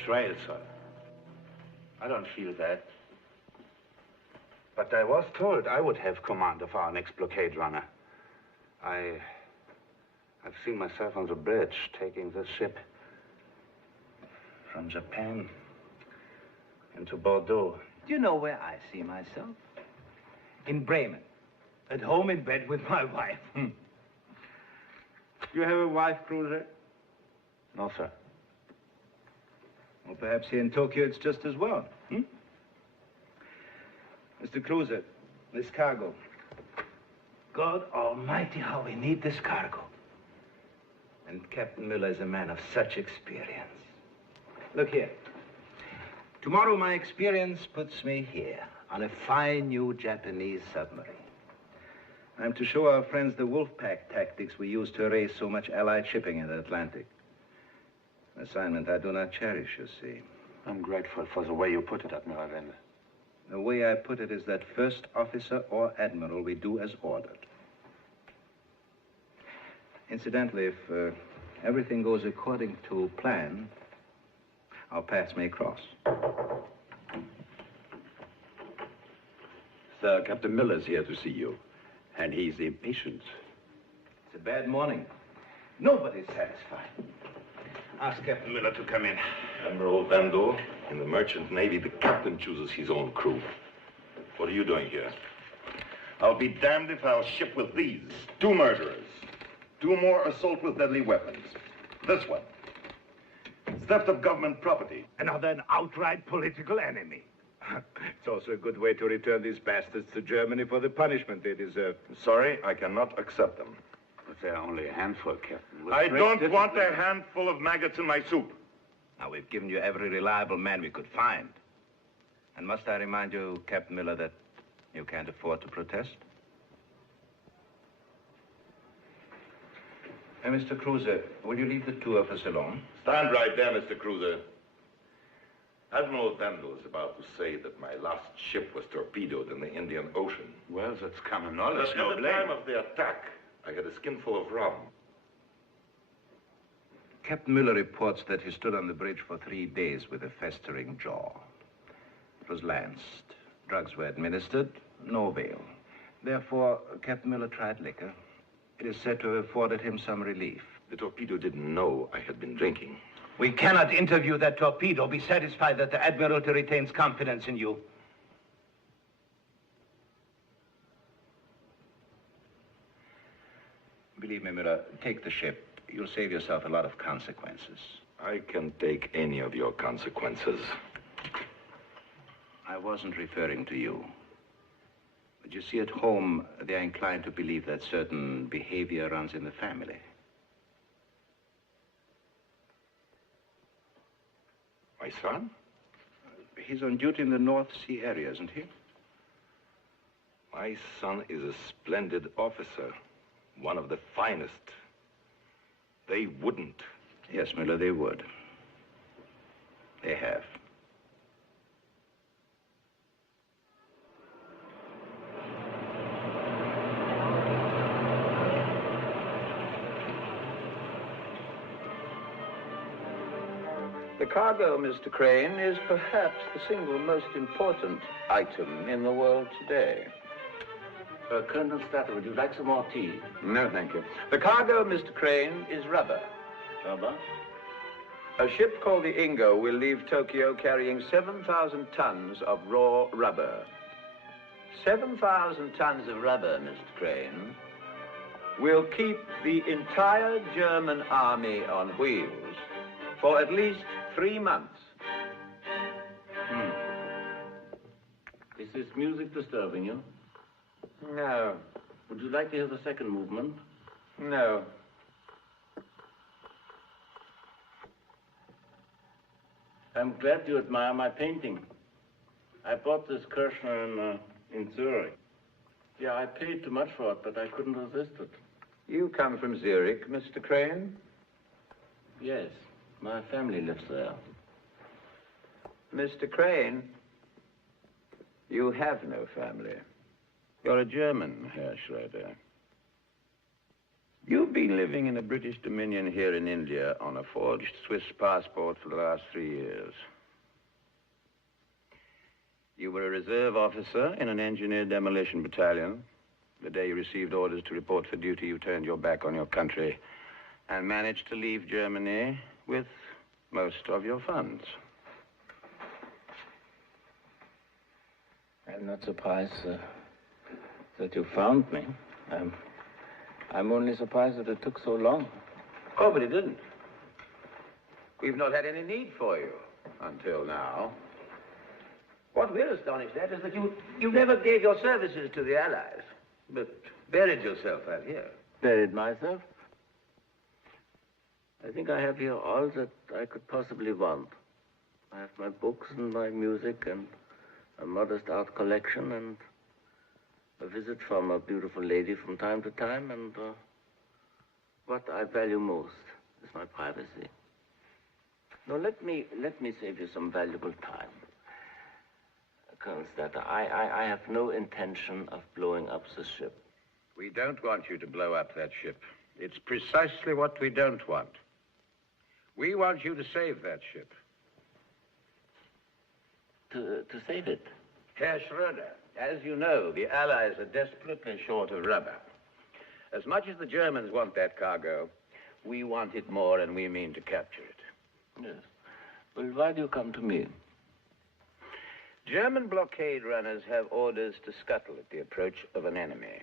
betrayal, sir. I don't feel that. But I was told I would have command of our next blockade runner. I've seen myself on the bridge taking this ship from Japan into Bordeaux. Do you know where I see myself? In Bremen. At home in bed with my wife. You have a wife, Cruiser? No, sir. Well, perhaps here in Tokyo it's just as well. Mr. Cruiser, this cargo. God Almighty, how we need this cargo. And Captain Miller is a man of such experience. Look here. Tomorrow my experience puts me here on a fine new Japanese submarine. I'm to show our friends the Wolfpack tactics we use to erase so much Allied shipping in the Atlantic. An assignment I do not cherish, you see. I'm grateful for the way you put it, Admiral Wendell. The way I put it is that first officer or admiral we do as ordered. Incidentally, if everything goes according to plan, our paths may cross. Sir, Captain Miller's here to see you, and he's impatient. It's a bad morning. Nobody's satisfied. Ask Captain Miller to come in. Admiral Van Dor, in the Merchant Navy, the captain chooses his own crew. What are you doing here? I'll be damned if I'll ship with these. 2 murderers. 2 more assault with deadly weapons. This one. Theft of government property. Another an outright political enemy. It's also a good way to return these bastards to Germany for the punishment they deserve. Sorry, I cannot accept them. But there are only a handful, Captain. I don't want a handful of maggots in my soup. Now, we've given you every reliable man we could find. And must I remind you, Captain Miller, that you can't afford to protest? Mr. Cruiser, will you leave the 2 of us alone? Stand right there, Mr. Cruiser. Admiral Vandal is about to say that my last ship was torpedoed in the Indian Ocean. Well, that's common knowledge, But no at the blame. time of the attack, I had a skinful of rum. Captain Miller reports that he stood on the bridge for 3 days with a festering jaw. It was lanced. Drugs were administered, no avail. Therefore, Captain Miller tried liquor. It is said to have afforded him some relief. The torpedo didn't know I had been drinking. We cannot interview that torpedo. Be satisfied that the Admiralty retains confidence in you. Believe me, Miller, take the ship. You'll save yourself a lot of consequences. I can take any of your consequences. I wasn't referring to you. But you see, at home, they're inclined to believe that certain behavior runs in the family. My son? He's on duty in the North Sea area, isn't he? My son is a splendid officer. One of the finest. They wouldn't. Yes, Miller, they would. They have. The cargo, Mr. Crane, is perhaps the single most important item in the world today. Colonel Statter, would you like some more tea? No, thank you. The cargo, Mr. Crane, is rubber. Rubber? A ship called the Ingo will leave Tokyo carrying 7,000 tons of raw rubber. 7,000 tons of rubber, Mr. Crane, will keep the entire German army on wheels for at least 3 months. Is this music disturbing you? No. Would you like to hear the second movement? No. I'm glad you admire my painting. I bought this Kirchner in Zurich. Yeah, I paid too much for it, but I couldn't resist it. You come from Zurich, Mr. Crane? Yes, my family lives there. Mr. Crane, you have no family. You're a German, Herr Schroeder. You've been living in a British dominion here in India on a forged Swiss passport for the last 3 years. You were a reserve officer in an engineer demolition battalion. The day you received orders to report for duty, you turned your back on your country and managed to leave Germany with most of your funds. I'm not surprised that you found me. I'm only surprised that it took so long. Oh, but it didn't. We've not had any need for you until now. What we're astonished at is that you never gave your services to the Allies, but buried yourself out here. Buried myself? I think I have here all that I could possibly want. I have my books and my music and a modest art collection and a visit from a beautiful lady from time to time, and what I value most is my privacy. Now, let me save you some valuable time. Colonel Statter, I have no intention of blowing up the ship. We don't want you to blow up that ship. It's precisely what we don't want. We want you to save that ship. To save it? Herr Schroeder, as you know, the Allies are desperately short of rubber. As much as the Germans want that cargo, we want it more, and we mean to capture it. Yes. Well, why do you come to me? German blockade runners have orders to scuttle at the approach of an enemy.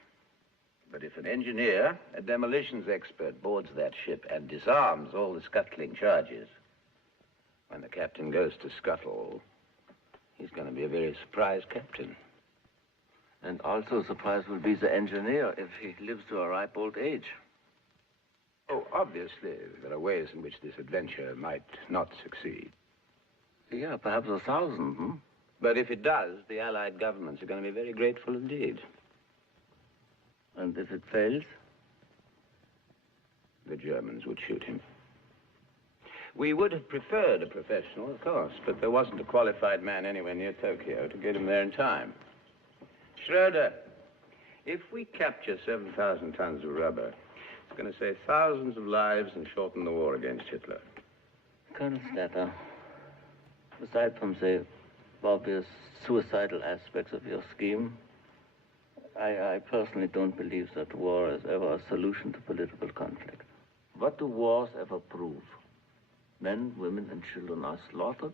But if an engineer, a demolitions expert, boards that ship and disarms all the scuttling charges, when the captain goes to scuttle, he's going to be a very surprised captain. And also surprised will be the engineer if he lives to a ripe old age. Oh, obviously, there are ways in which this adventure might not succeed. Yeah, perhaps 1,000, But if it does, the Allied governments are going to be very grateful indeed. And if it fails? The Germans would shoot him. We would have preferred a professional, of course, but there wasn't a qualified man anywhere near Tokyo to get him there in time. Schroeder, if we capture 7,000 tons of rubber, it's going to save thousands of lives and shorten the war against Hitler. Colonel Statter, aside from the obvious suicidal aspects of your scheme, I personally don't believe that war is ever a solution to political conflict. What do wars ever prove? Men, women, and children are slaughtered,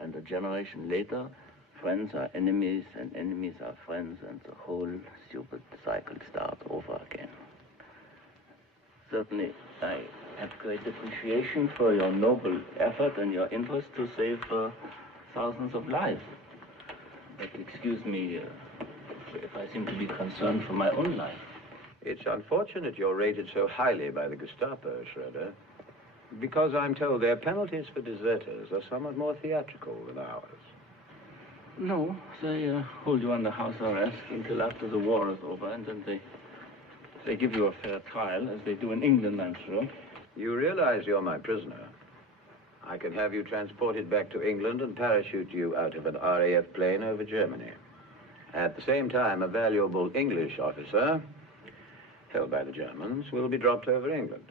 and a generation later, friends are enemies, and enemies are friends, and the whole stupid cycle starts over again. Certainly, I have great appreciation for your noble effort and your interest to save thousands of lives. But excuse me if I seem to be concerned for my own life. It's unfortunate you're rated so highly by the Gestapo, Schroeder, because I'm told their penalties for deserters are somewhat more theatrical than ours. No, they hold you under house arrest until after the war is over, and then they give you a fair trial, as they do in England, I'm sure. You realize you're my prisoner. I can have you transported back to England and parachute you out of an RAF plane over Germany. At the same time, a valuable English officer, held by the Germans, will be dropped over England.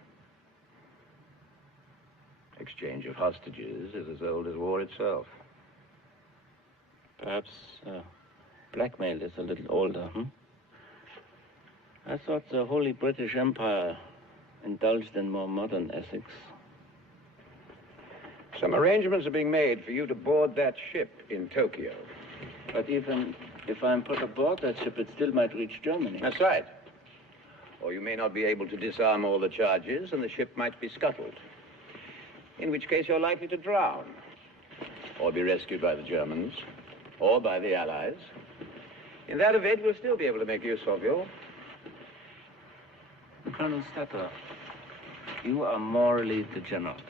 Exchange of hostages is as old as war itself. Perhaps blackmail is a little older, I thought the Holy British Empire indulged in more modern ethics. Some arrangements are being made for you to board that ship in Tokyo. But even if I'm put aboard that ship, it still might reach Germany. That's right. Or you may not be able to disarm all the charges, and the ship might be scuttled. In which case you're likely to drown, or be rescued by the Germans, or by the Allies. In that event, we'll still be able to make use of you. Colonel Statter, you are morally degenerate.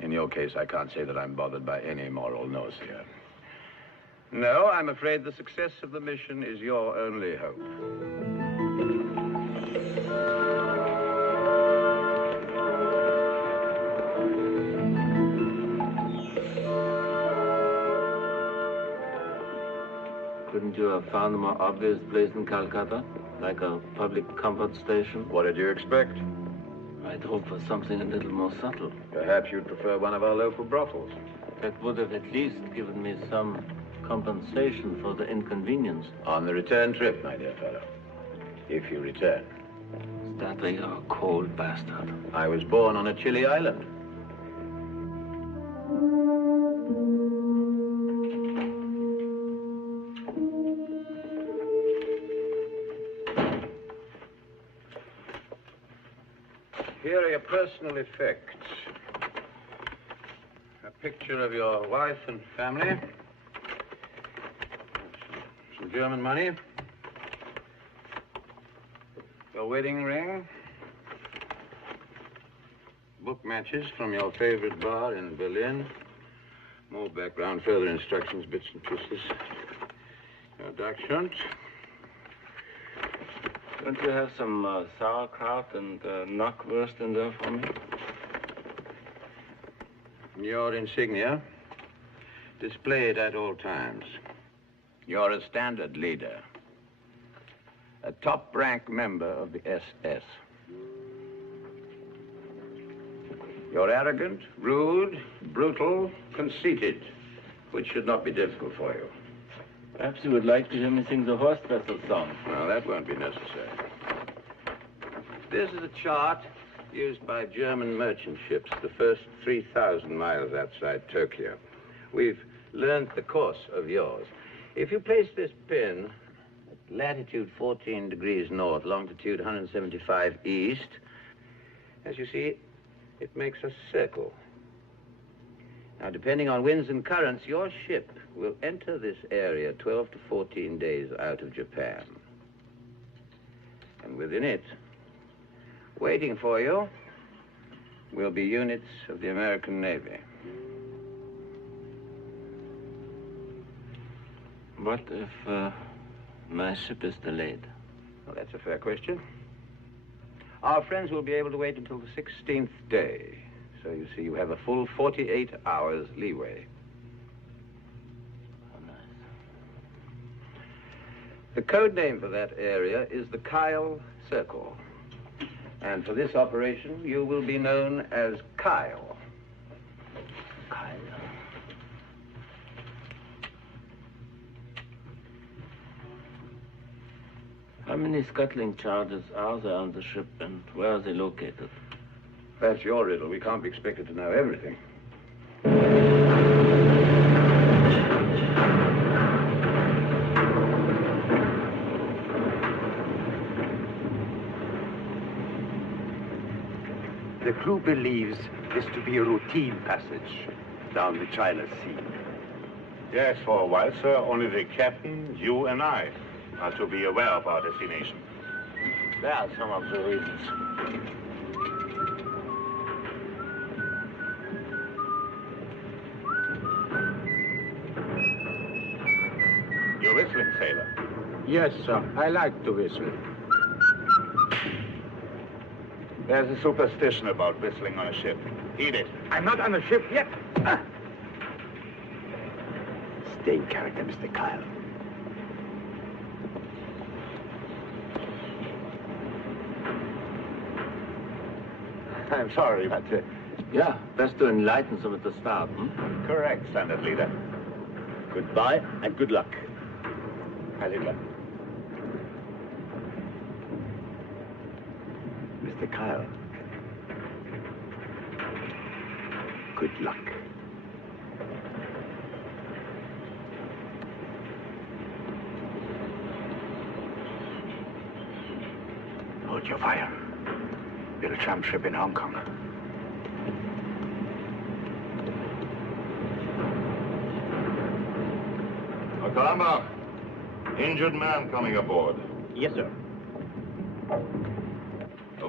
In your case, I can't say that I'm bothered by any moral nausea. No, I'm afraid the success of the mission is your only hope. Couldn't you have found a more obvious place in Calcutta? Like a public comfort station. What did you expect? I'd hope for something a little more subtle. Perhaps you'd prefer one of our local brothels. That would have at least given me some compensation for the inconvenience. On the return trip, my dear fellow. If you return. Is that way you're a cold bastard? I was born on a chilly island. Here are your personal effects. A picture of your wife and family. Some German money. Your wedding ring. Book matches from your favorite bar in Berlin. More background, further instructions, bits and pieces. Your Dachshund. Don't you have some sauerkraut and knockwurst in there for me? Your insignia. Display it at all times. You're a standard leader. A top-rank member of the SS. You're arrogant, rude, brutal, conceited, which should not be difficult for you. Perhaps you would like to hear me sing the horse vessel song. Well, that won't be necessary. This is a chart used by German merchant ships the first 3,000 miles outside Tokyo. We've learned the course of yours. If you place this pin at latitude 14 degrees north, longitude 175 east, as you see, it makes a circle. Now, depending on winds and currents, your ship will enter this area 12 to 14 days out of Japan. And within it, waiting for you, will be units of the American Navy. What if my ship is delayed? Well, that's a fair question. Our friends will be able to wait until the 16th day. So you see, you have a full 48 hours leeway. How nice. The code name for that area is the Kyle Circle. And for this operation, you will be known as Kyle. Kyle. How many scuttling charges are there on the ship, and where are they located? That's your riddle. We can't be expected to know everything. The crew believes this to be a routine passage down the China Sea. Yes, for a while, sir. Only the captain, you, and I are to be aware of our destination. There are some of the reasons. You're whistling, sailor. Yes, sir. I like to whistle. There's a superstition about whistling on a ship. Heed it. I'm not on the ship yet. Stay in character, Mr. Kyle. I'm sorry, but... Yeah, best to enlighten them at the start, Correct, standard leader. Goodbye and good luck. Heil Hitler. Mr. Kyle. Good luck. Hold your fire. We'll jump ship in Hong Kong. Akama, injured man coming aboard. Yes, sir.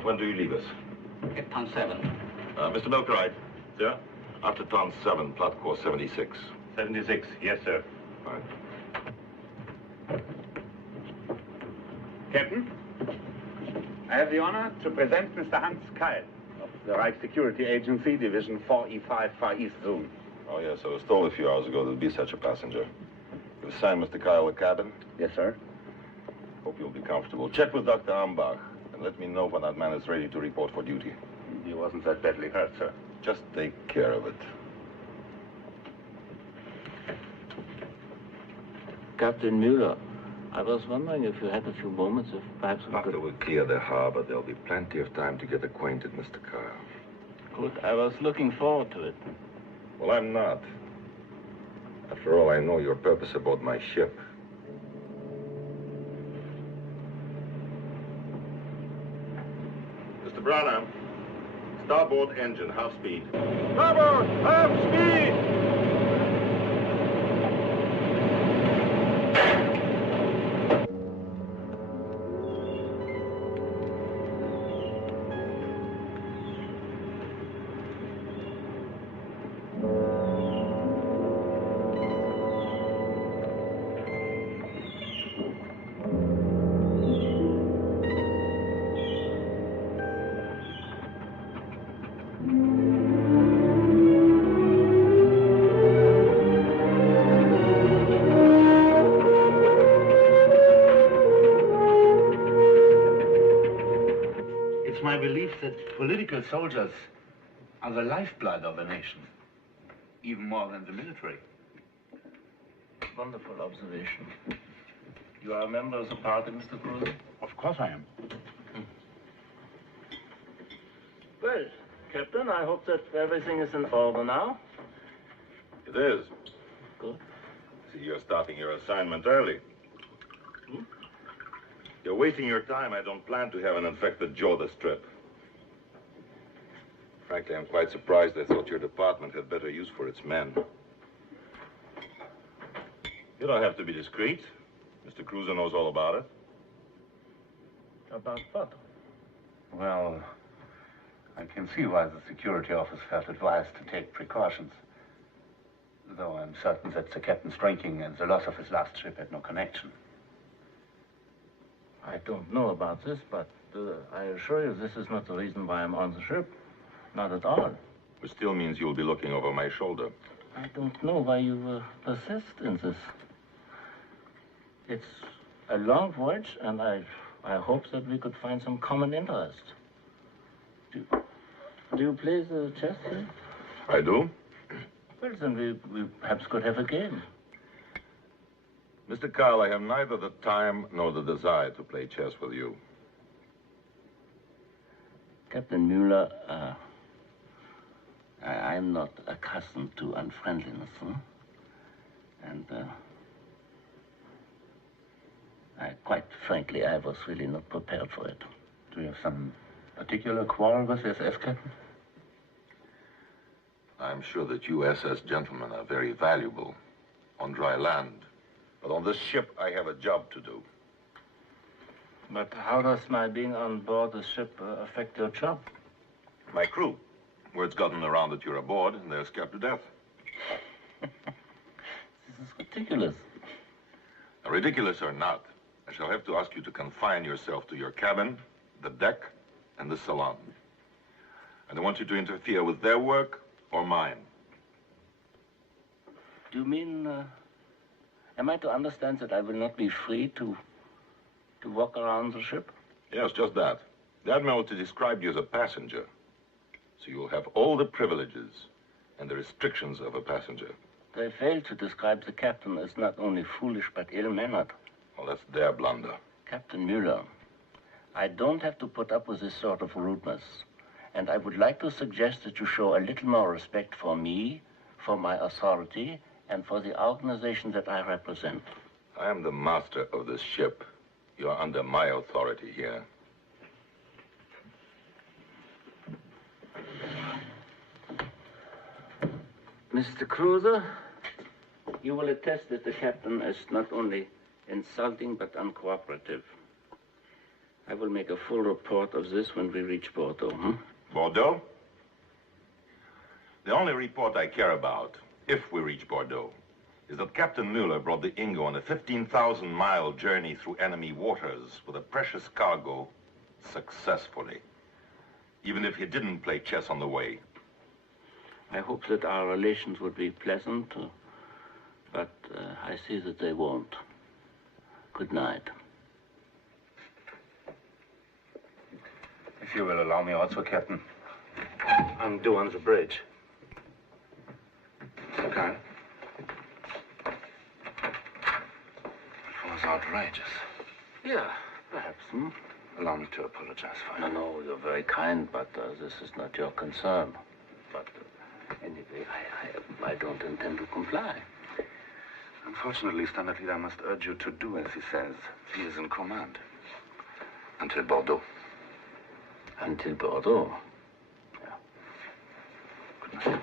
When do you leave us? At ton 7. Mr. Milkwright. Sir? After ton 7, plot course 76. 76, yes, sir. Right. Captain, I have the honor to present Mr. Hans Keil of the Reich Security Agency, Division 4E5 Far East Zone. Oh, yes, I was told a few hours ago there'd be such a passenger. You assigned Mr. Kyle a cabin? Yes, sir. Hope you'll be comfortable. Check with Dr. Ambach and let me know when that man is ready to report for duty. He wasn't that badly hurt, sir. Just take care of it. Captain Mueller, I was wondering if you had a few moments, if perhaps we After could... we clear the harbor, there'll be plenty of time to get acquainted, Mr. Kyle. Good. I was looking forward to it. Well, I'm not. After all, I know your purpose aboard my ship. Mr. Branham, starboard engine, half speed. Starboard! Half speed! It's my belief that political soldiers are the lifeblood of a nation, even more than the military. Wonderful observation. You are a member of the party, Mr. Cruz? Of course I am. Well, Captain, I hope that everything is in order now. It is. Good. See, you're starting your assignment early. You're wasting your time. I don't plan to have an infected jaw this trip. Frankly, I'm quite surprised. I thought your department had better use for its men. You don't have to be discreet. Mr. Cruiser knows all about it. About what? Well, I can see why the security office felt advised to take precautions. Though I'm certain that the captain's drinking and the loss of his last ship had no connection. I don't know about this, but I assure you this is not the reason why I'm on the ship. Not at all. Which still means you'll be looking over my shoulder. I don't know why you persist in this. It's a long voyage, and I hope that we could find some common interest. Do you play the chess game? I do? Well, then we perhaps could have a game. Mr. Kyle, I have neither the time nor the desire to play chess with you. Captain Mueller, I'm not accustomed to unfriendliness, huh? And quite frankly, I was really not prepared for it. Do you have some particular quarrel with SS, Captain? I'm sure that you SS gentlemen are very valuable on dry land. But on this ship, I have a job to do. But how does my being on board the ship affect your job? My crew. Word's gotten around that you're aboard, and they're scared to death. This is ridiculous. Now, ridiculous or not, I shall have to ask you to confine yourself to your cabin, the deck, and the salon. I don't want you to interfere with their work or mine. Do you mean, am I to understand that I will not be free to walk around the ship? Yes, just that. The Admiralty described you as a passenger. So you'll have all the privileges and the restrictions of a passenger. They failed to describe the captain as not only foolish but ill-mannered. Well, that's their blunder. Captain Mueller, I don't have to put up with this sort of rudeness. And I would like to suggest that you show a little more respect for me, for my authority, and for the organization that I represent. I am the master of this ship. You are under my authority here. Mr. Cruiser, you will attest that the captain is not only insulting but uncooperative. I will make a full report of this when we reach Bordeaux, Bordeaux? The only report I care about, if we reach Bordeaux, is that Captain Mueller brought the Ingo on a 15,000-mile journey through enemy waters with a precious cargo successfully, even if he didn't play chess on the way. I hope that our relations would be pleasant, but I see that they won't. Good night. If you will allow me also, Captain. I'm due on the bridge. Okay. It was outrageous. Yeah, perhaps. Allow me to apologize for No, it. no, you're very kind, but this is not your concern. But anyway, I don't intend to comply. Unfortunately, Standard Leader, I must urge you to do as he says. He is in command. Until Bordeaux. Until Bordeaux. Yeah. Good night.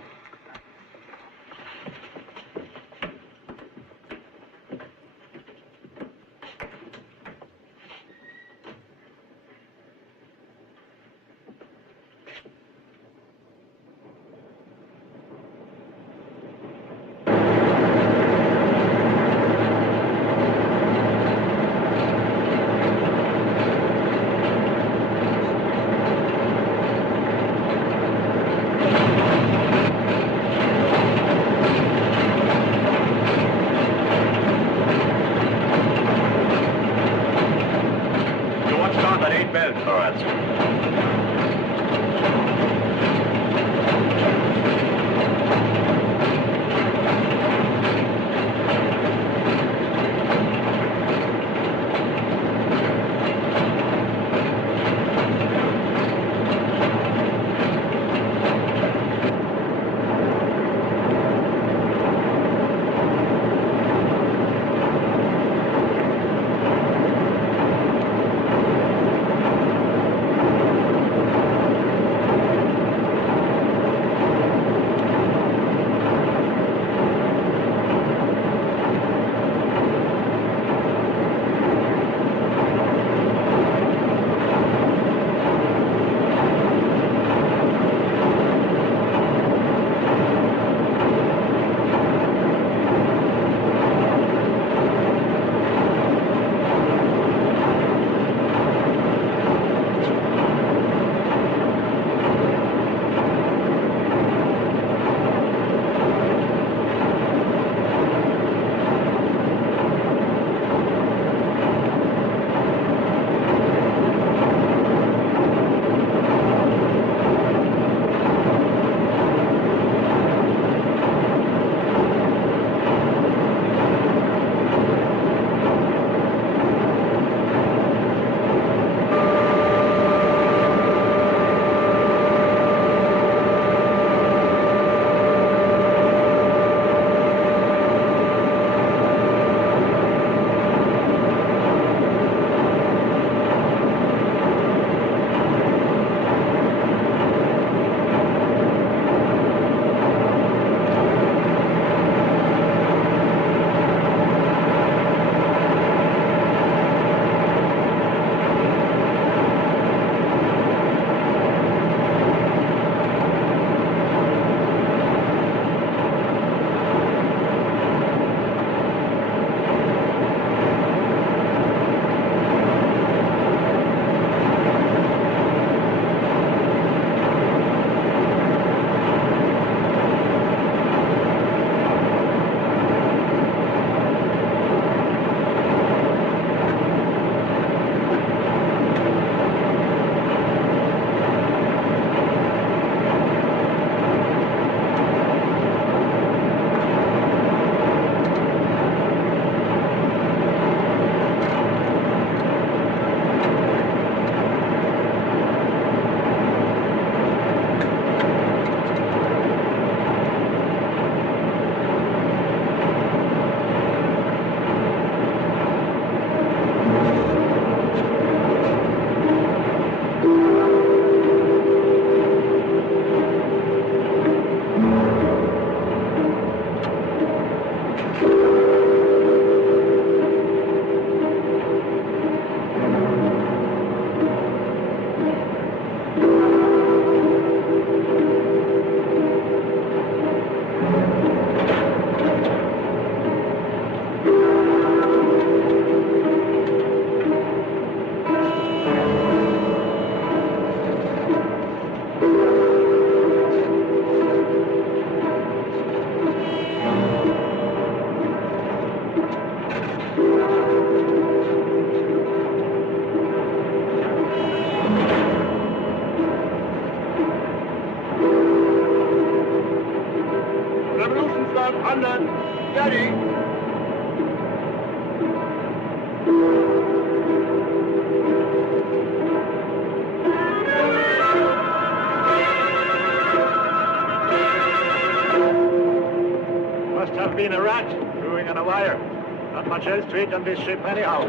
Start 100. Steady. Must have been a rat brewing on a wire. Not much else to eat on this ship anyhow.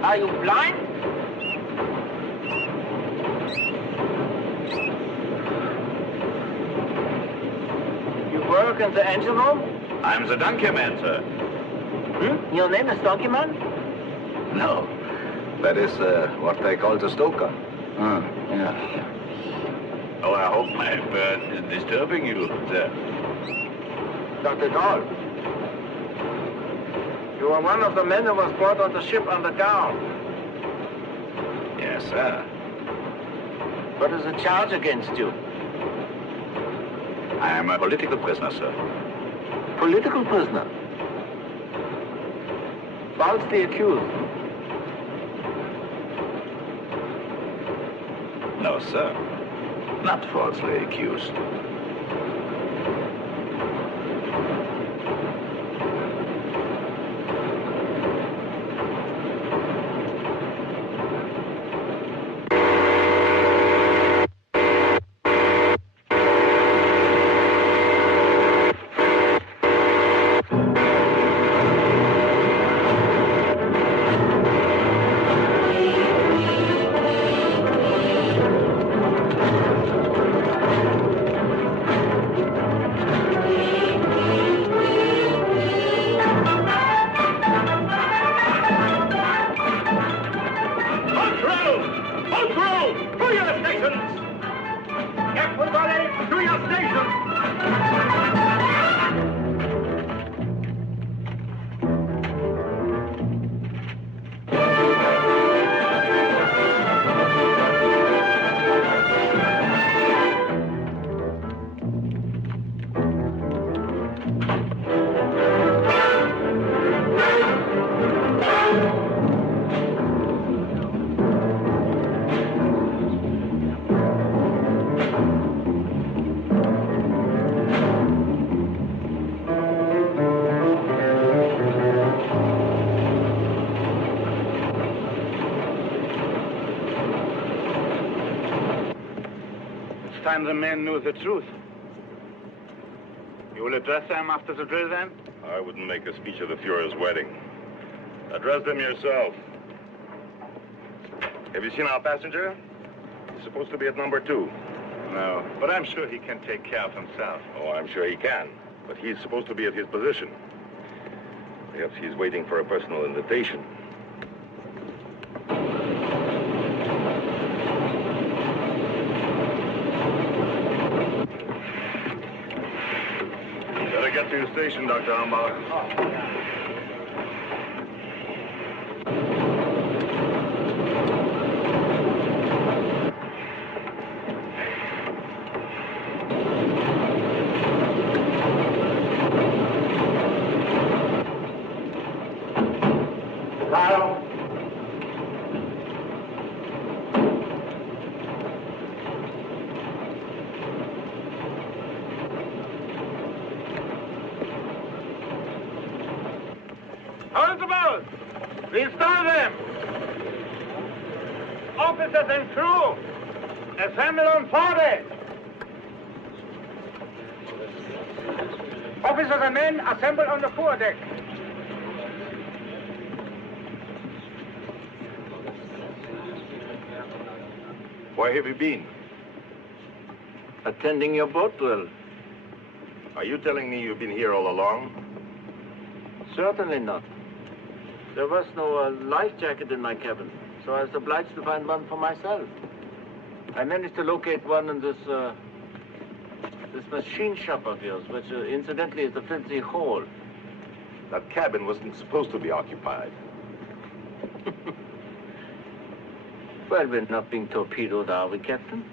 Are you blind? You work in the engine room? I'm the donkey man, sir. Hmm? Your name is Donkey Man? No. That is what they call the stoker. Yeah. Oh, I hope my bird is disturbing you, sir. Not at all. You are one of the men who was brought on the ship under guard. Yes, sir. What is the charge against you? I am a political prisoner, sir. Political prisoner? Falsely accused? No, sir. Not falsely accused. Time the men knew the truth. You will address them after the drill, then? I wouldn't make a speech at the Fuhrer's wedding. Address them yourself. Have you seen our passenger? He's supposed to be at number 2. No, but I'm sure he can take care of himself. Oh, I'm sure he can. But he's supposed to be at his position. Perhaps he's waiting for a personal invitation. Better get to your station, Dr. Umbach. Hold the boat! Restore them! Officers and crew, assemble on foredeck! Officers and men, assemble on the foredeck! Where have you been? Attending your boat drill. Are you telling me you've been here all along? Certainly not. There was no life jacket in my cabin, so I was obliged to find one for myself. I managed to locate one in this machine shop of yours, which incidentally is a filthy hole. That cabin wasn't supposed to be occupied. Well, we're not being torpedoed, are we, Captain?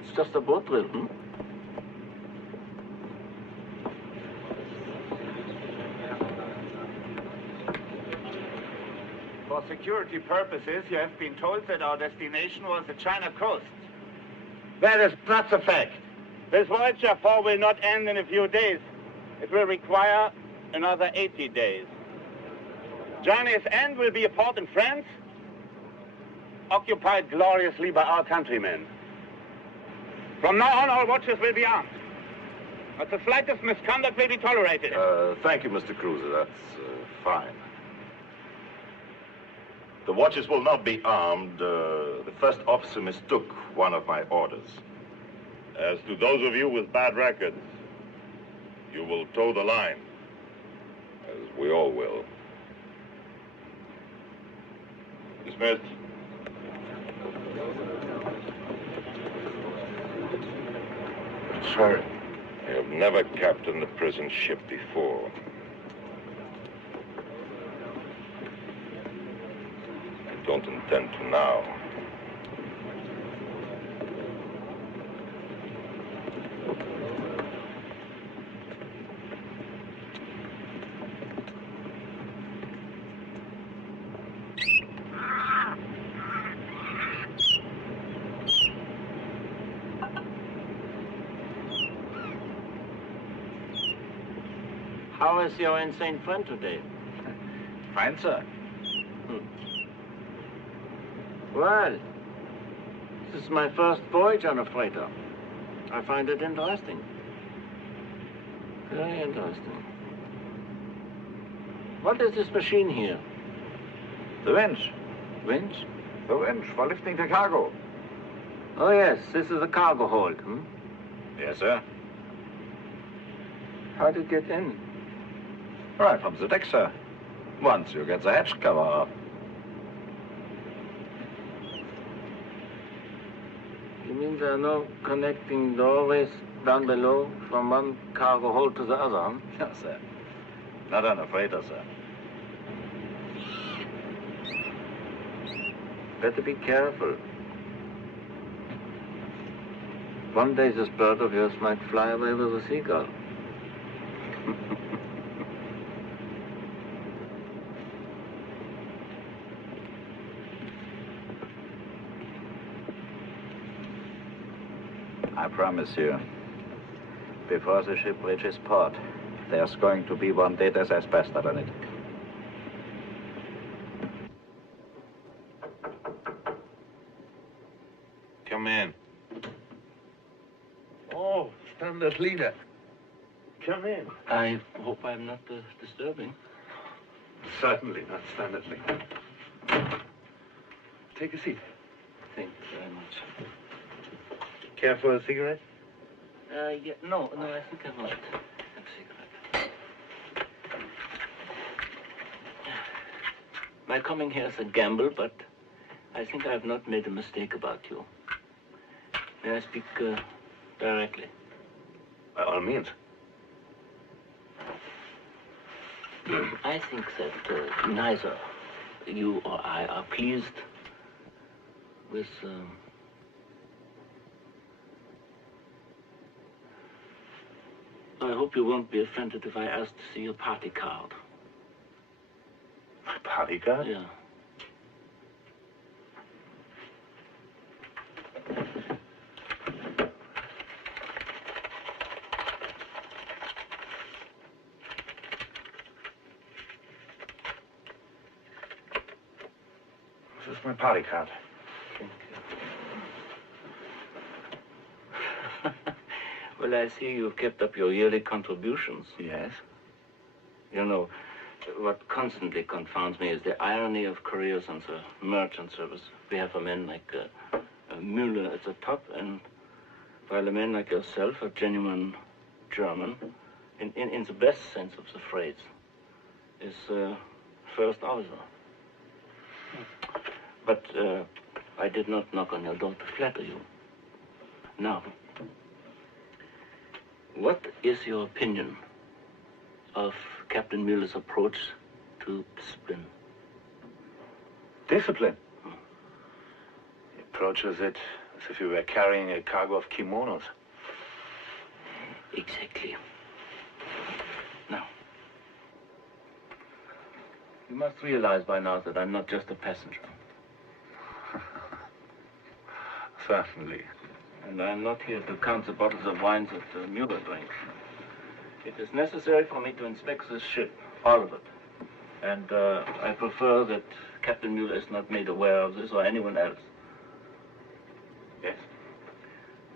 It's just a boat drill, hmm? For security purposes, you have been told that our destination was the China coast. That is not the fact. This voyage, therefore, will not end in a few days. It will require another 80 days. Journey's end will be a port in France, occupied gloriously by our countrymen. From now on, all watches will be armed. But the slightest misconduct will be tolerated. Thank you, Mr. Cruiser. That's fine. The watches will not be armed. The first officer mistook one of my orders. As to those of you with bad records, you will toe the line, as we all will. Dismissed. Sir. I have never captained a prison ship before. I don't intend to now. How is your insane friend today? Fine, sir. Well, this is my first voyage on a freighter. I find it interesting. Very interesting. What is this machine here? The winch. Winch? The winch for lifting the cargo. Oh, yes. This is a cargo hold, hmm? Yes, sir. How to get in? Right from the deck, sir. Once you get the hatch cover up. You mean there are no connecting doorways down below from one cargo hold to the other, huh? No, sir. Not on a freighter, sir. Better be careful. One day this bird of yours might fly away with a seagull. I promise you, before the ship reaches port, there's going to be one dead SS bastard on it. Come in. Oh, standard leader. Come in. I hope I'm not disturbing. Certainly not standard leader. Take a seat. Thank you very much. Care for a cigarette? Yeah, no, I think I won't have a cigarette. My coming here is a gamble, but I think I have not made a mistake about you. May I speak directly? By all means. I think that neither you or I are pleased with I hope you won't be offended if I ask to see your party card. My party card? Yeah. This is my party card. Well, I see you've kept up your yearly contributions. Yes? You know, what constantly confounds me is the irony of careers on the merchant service. We have a man like Müller at the top, and while a man like yourself, a genuine German, in the best sense of the phrase, is first officer. But I did not knock on your door to flatter you. Now, what is your opinion of Captain Müller's approach to discipline? Discipline? He approaches it as if you were carrying a cargo of kimonos. Exactly. Now, you must realize by now that I'm not just a passenger. Certainly. And I'm not here to count the bottles of wines that Müller drinks. It is necessary for me to inspect this ship, all of it. And I prefer that Captain Müller is not made aware of this or anyone else. Yes?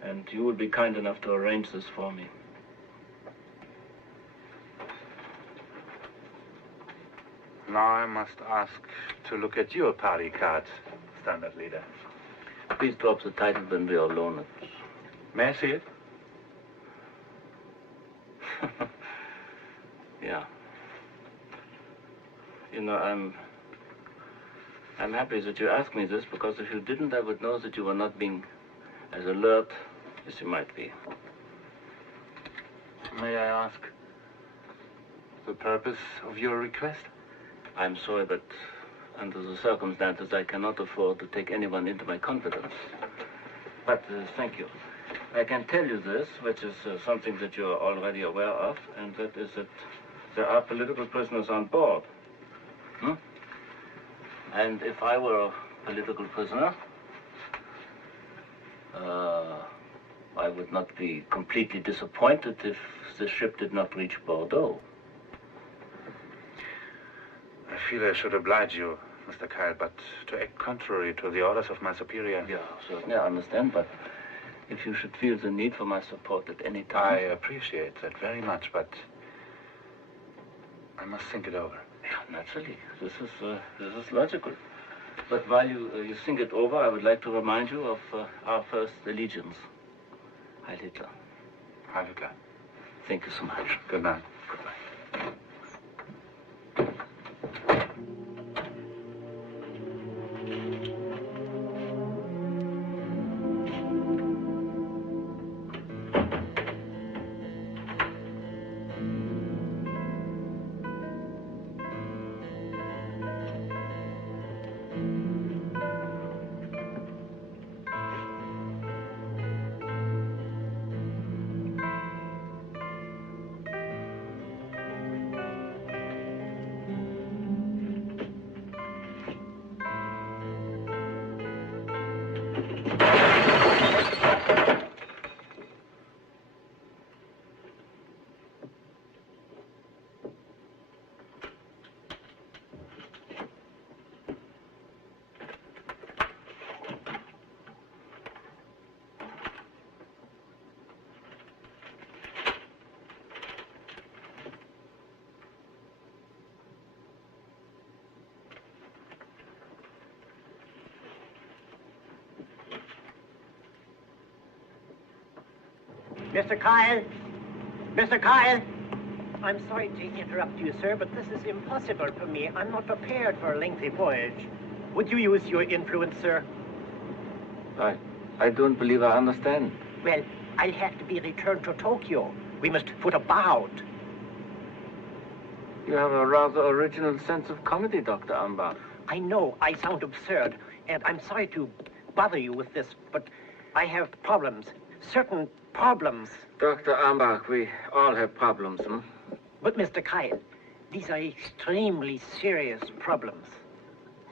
And you will be kind enough to arrange this for me. Now I must ask to look at your party card, Standard Leader. Please drop the title when we are alone. May I see it? Yeah. You know, I'm happy that you asked me this, because if you didn't, I would know that you were not being as alert as you might be. May I ask the purpose of your request? I'm sorry, but under the circumstances, I cannot afford to take anyone into my confidence. But thank you. I can tell you this, which is something that you're already aware of, and that is that there are political prisoners on board. And if I were a political prisoner, I would not be completely disappointed if the ship did not reach Bordeaux. I feel I should oblige you, Mr. Kyle, but to act contrary to the orders of my superior... Yeah, certainly, I understand, but if you should feel the need for my support at any time... I appreciate that very much, but I must think it over. Yeah, naturally. This is logical. But while you think it over, I would like to remind you of our first allegiance. Heil Hitler. Heil Hitler. Thank you so much. Good night. Goodbye. Mr. Kyle? Mr. Kyle? I'm sorry to interrupt you, sir, but this is impossible for me. I'm not prepared for a lengthy voyage. Would you use your influence, sir? I don't believe I understand. Well, I'll have to be returned to Tokyo. We must put about. You have a rather original sense of comedy, Dr. Ambach. I know I sound absurd, and I'm sorry to bother you with this, but I have problems. Certain problems. Dr. Ambach, we all have problems, But, Mr. Kyle, these are extremely serious problems.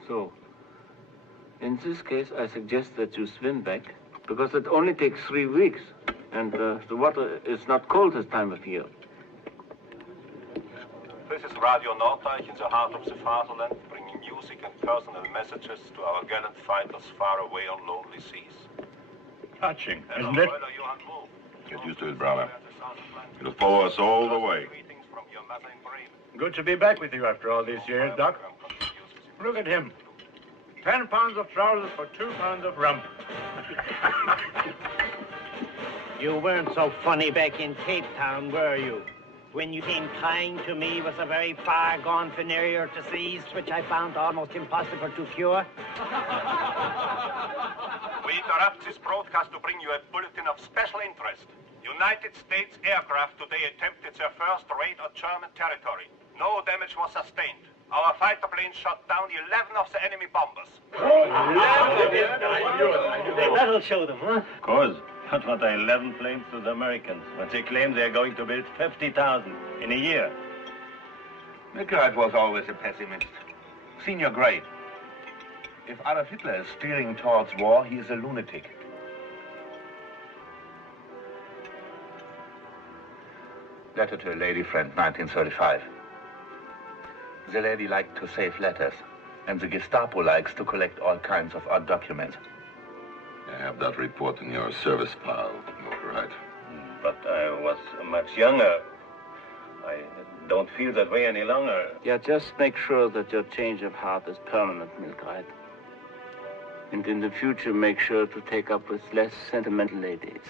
So, in this case, I suggest that you swim back, because it only takes 3 weeks, and the water is not cold this time of year. This is Radio Norddeich in the heart of the fatherland, bringing you music and personal messages to our gallant fighters far away on lonely seas. Touching, isn't it? Get used to it, brother. It'll follow us all the way. Good to be back with you after all these years, Doc. Look at him. 10 pounds of trousers for 2 pounds of rump. You weren't so funny back in Cape Town, were you? When you came crying to me with a very far-gone venereal disease, which I found almost impossible to cure. We interrupt this broadcast to bring you a bulletin of special interest. United States aircraft today attempted their first raid on German territory. No damage was sustained. Our fighter planes shot down 11 of the enemy bombers. That'll show them, huh? Of course. But what are 11 planes to the Americans when they claim they're going to build 50,000 in a year? Milgard was always a pessimist. Senior grade. If Adolf Hitler is steering towards war, he is a lunatic. Letter to a lady friend, 1935. The lady liked to save letters, and the Gestapo likes to collect all kinds of odd documents. I have that report in your service file, right? But I was much younger. I don't feel that way any longer. Yeah, just make sure that your change of heart is permanent, Milgard. And in the future, make sure to take up with less sentimental ladies.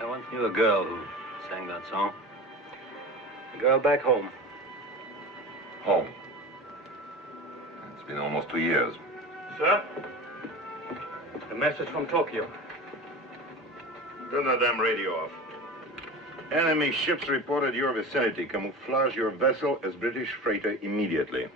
I once knew a girl who sang that song. A girl back home. Home. It's been almost 2 years. Sir? A message from Tokyo. Turn that damn radio off. Enemy ships reported your vicinity. Camouflage your vessel as British freighter immediately.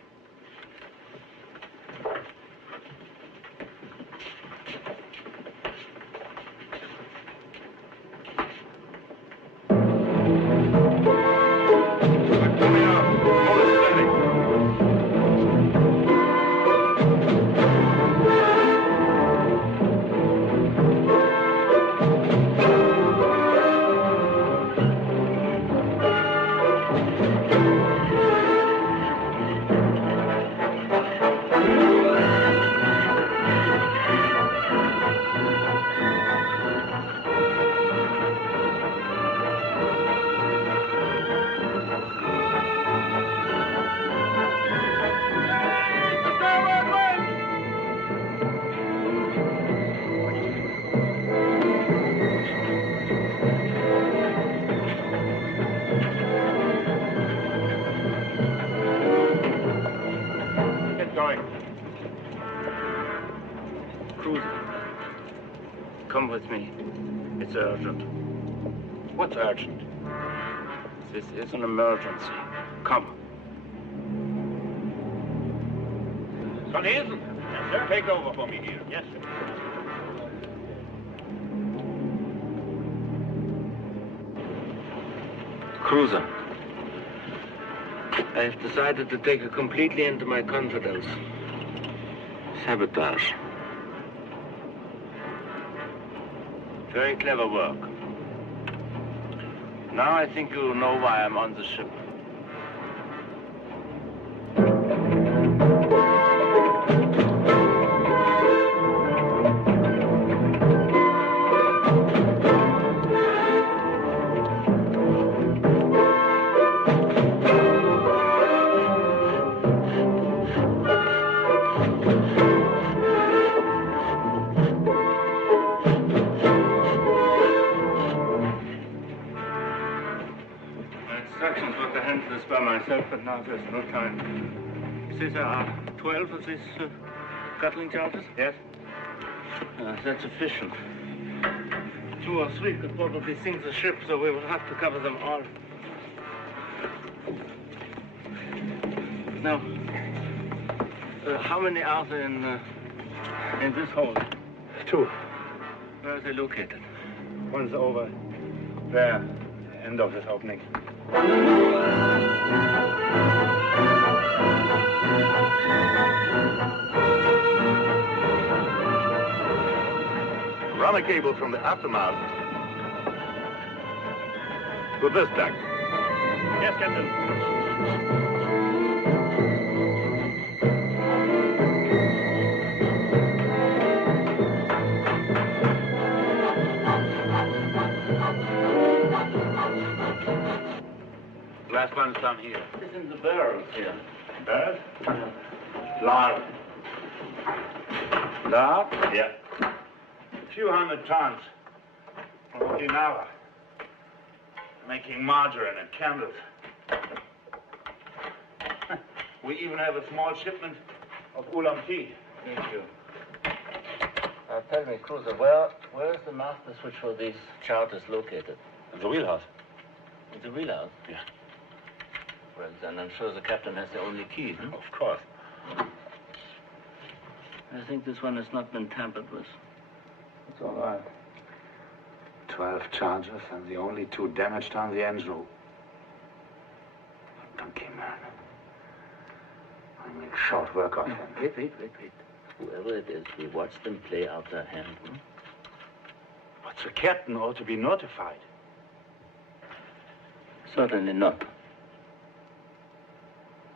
Come with me. It's urgent. What's urgent? This is an emergency. Come. Cornelius, take over for me here. Yes, sir. Cruiser. I have decided to take her completely into my confidence. Sabotage. Very clever work. Now I think you know why I'm on the ship. By myself, but now there's no time. You say there are 12 of these scuttling charges? Yes. That's sufficient. 2 or 3 could probably sink the ship, so we will have to cover them all. Now, how many are there in this hole? 2. Where are they located? One's over there, end of this opening. Run a cable from the aftermast to this deck. Yes, Captain. Last one's down here. It's in the barrels here. Barrels? Lard. Lard? Yeah. A few hundred tons from Okinawa. Making margarine and candles. We even have a small shipment of oolong tea. Thank you. Tell me, Cruiser, where is the master switch for these charters located? In the wheelhouse. In the wheelhouse? Yeah. Well, then I'm sure the captain has the only key, hmm? Of course. I think this one has not been tampered with. It's all right. 12 charges and the only 2 damaged on the engine room. Donkey man. I make short work of him. Wait. Whoever it is, we watch them play out their hand, hmm? But the captain ought to be notified. Certainly not.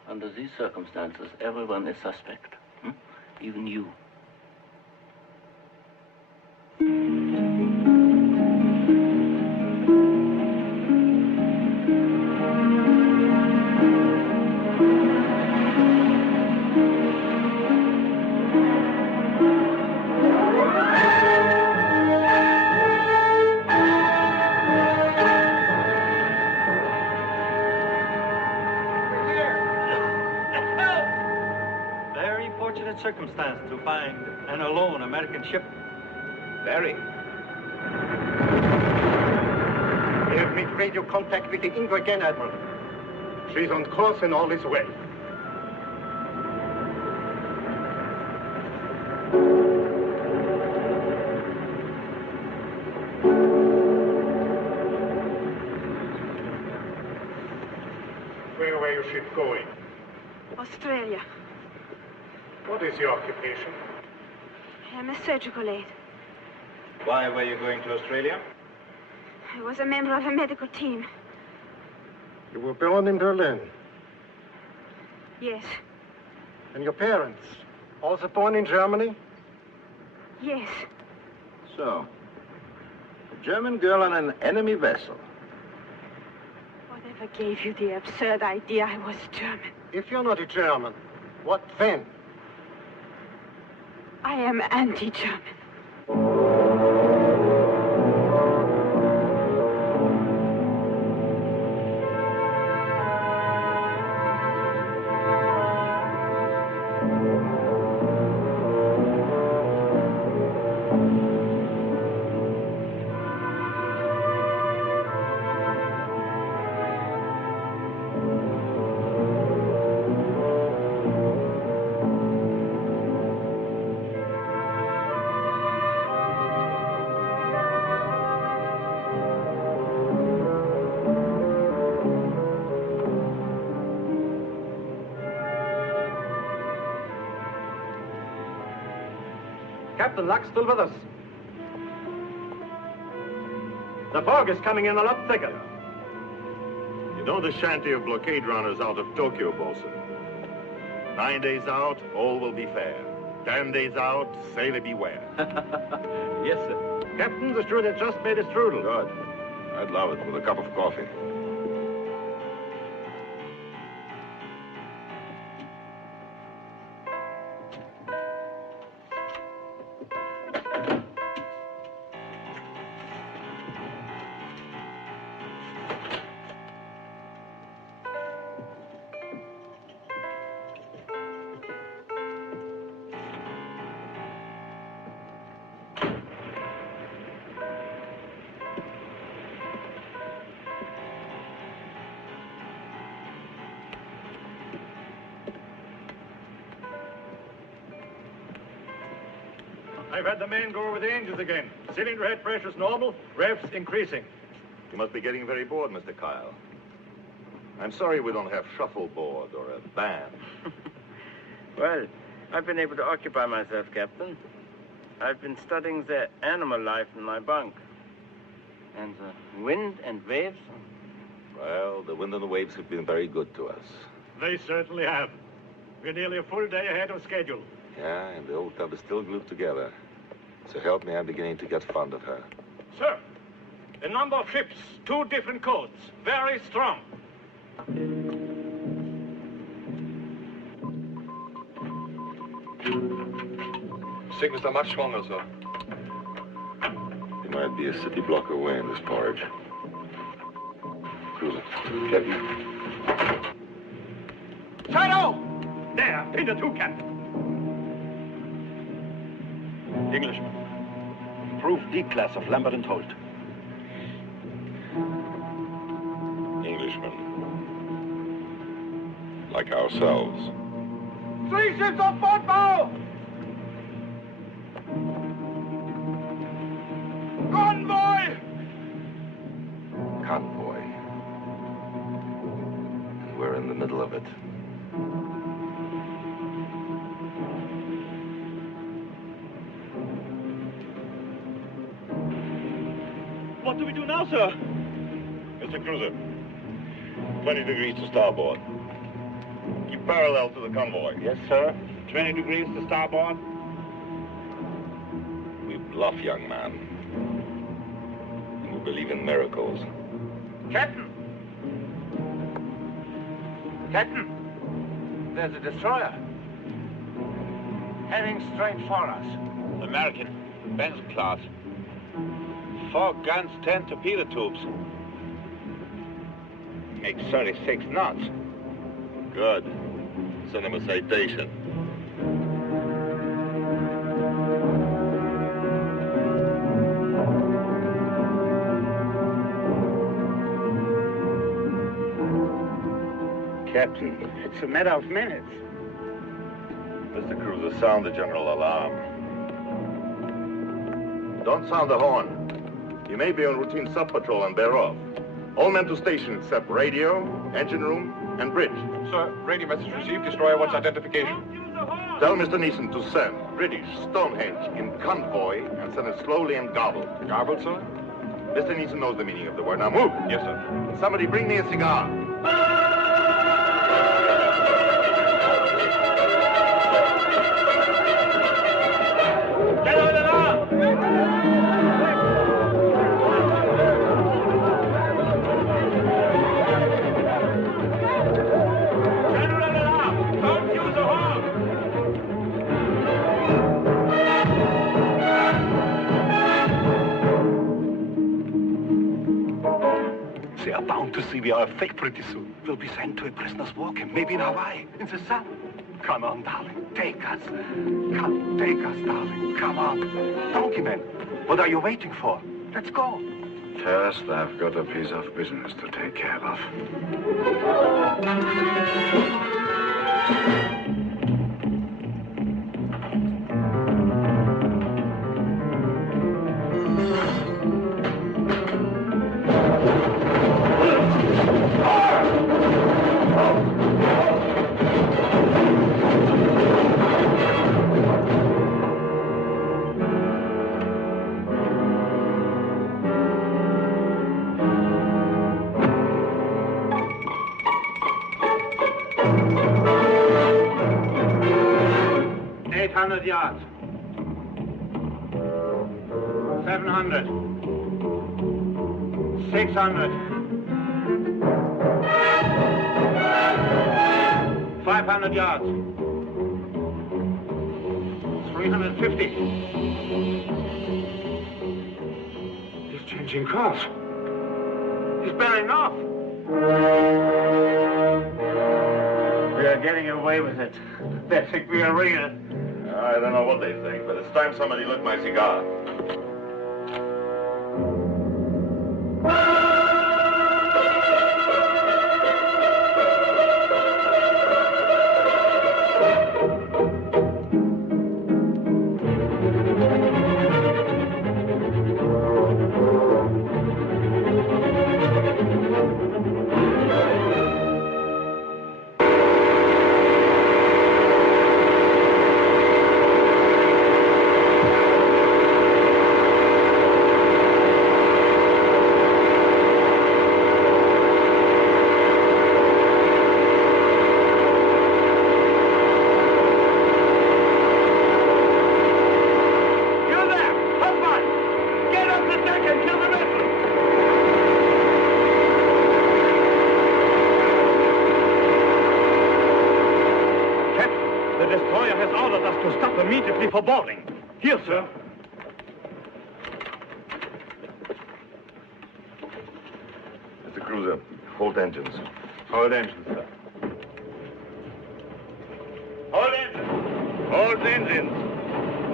Under these circumstances, everyone is suspect. Hmm? Even you. Circumstance to find an alone American ship. Very. They have made radio contact with the Ingo again, Admiral. She's on course and all is well. Where were your ship going? Australia. What is your occupation? I'm a surgical aide. Why were you going to Australia? I was a member of a medical team. You were born in Berlin. Yes. And your parents? Also born in Germany? Yes. So, a German girl on an enemy vessel. Whatever gave you the absurd idea I was German? If you're not a German, what then? I am anti-German. Captain Luck's still with us. The fog is coming in a lot thicker. You know the shanty of blockade runners out of Tokyo, bosun. 9 days out, all will be fair. 10 days out, sailor beware. Yes, sir. Captain, the steward has just made a strudel. Good. I'd love it with a cup of coffee. I've had the men go over the engines again. Cylinder head pressure's normal, revs increasing. You must be getting very bored, Mr. Kyle. I'm sorry we don't have shuffleboard or a band. Well, I've been able to occupy myself, Captain. I've been studying the animal life in my bunk. And the wind and waves. Well, the wind and the waves have been very good to us. They certainly have. We're nearly a full day ahead of schedule. Yeah, and the old tub is still glued together. So help me, I'm beginning to get fond of her. Sir, a number of ships, 2 different codes, very strong. Signals are much stronger, sir. You might be a city block away in this porridge. Cruiser, Captain. Shadow! There, pin the 2, Captain. Englishman. Improved D-class of Lambert and Holt. Englishmen. Like ourselves. 3 ships on board bow! Convoy! Convoy. And we're in the middle of it. What do we do now, sir? Mr. Cruiser, 20 degrees to starboard. Keep parallel to the convoy. Yes, sir. 20 degrees to starboard. We bluff, young man. And we believe in miracles. Captain! Captain! There's a destroyer. Heading straight for us. American, Benz class. 4 guns, 10 torpedo tubes. Makes 36 knots. Good. Send him a citation. Captain, it's a matter of minutes. Mr. Cruiser, sound the general alarm. Don't sound the horn. You may be on routine sub-patrol and bear off. All men to station except radio, engine room, and bridge. Sir, radio message received. Destroyer wants identification. Tell Mr. Neeson to send British Stonehenge in convoy and send it slowly and gobbled. Garbled, sir? Mr. Neeson knows the meaning of the word. Now move. Yes, sir. Somebody bring me a cigar. They are bound to see we are a fake pretty soon. We'll be sent to a prisoner's war camp, maybe in Hawaii, in the sun. Come on, darling, take us. Come, take us, darling. Come on. Donkey men, what are you waiting for? Let's go. First, I've got a piece of business to take care of. Yards. 700. 600. 500 yards. 350. He's changing course. He's bearing off. We are getting away with it. They think we are real. I don't know what they think, but it's time somebody lit my cigar. has ordered us to stop immediately for boarding. Here, sir. Mr. Cruiser, hold engines. Hold engines, sir. Hold engines. Hold engines.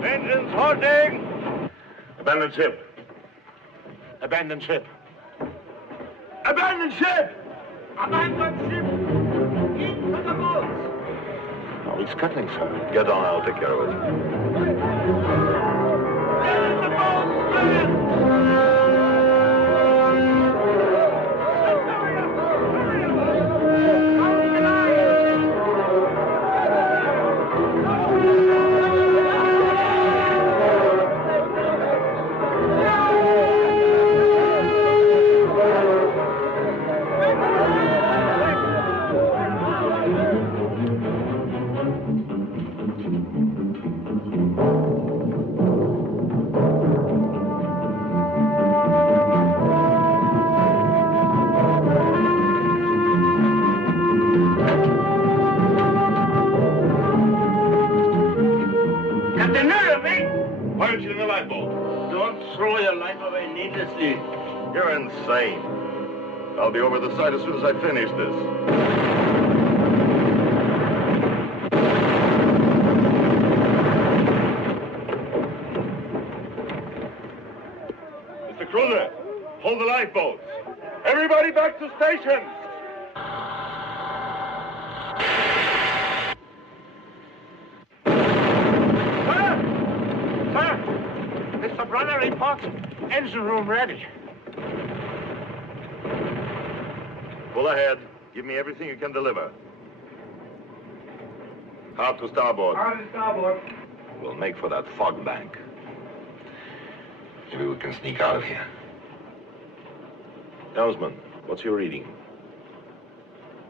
Engines holding. Abandon ship. Abandon ship. Abandon ship! Abandon ship! Into the boats! Oh, it's scuttling, sir. Get on, I'll take care of it. Get in the boats, man! Captain Miller, mate! Why aren't you in the lifeboat? Don't throw your life away needlessly. You're insane. I'll be over the side as soon as I finish this. Mr. Cruiser, hold the lifeboats. Everybody back to station. Sir! Mr. Brunner reports engine room ready. Pull ahead. Give me everything you can deliver. Hard to starboard. Hard to starboard. We'll make for that fog bank. Maybe we can sneak out of here. Helmsman, what's your reading?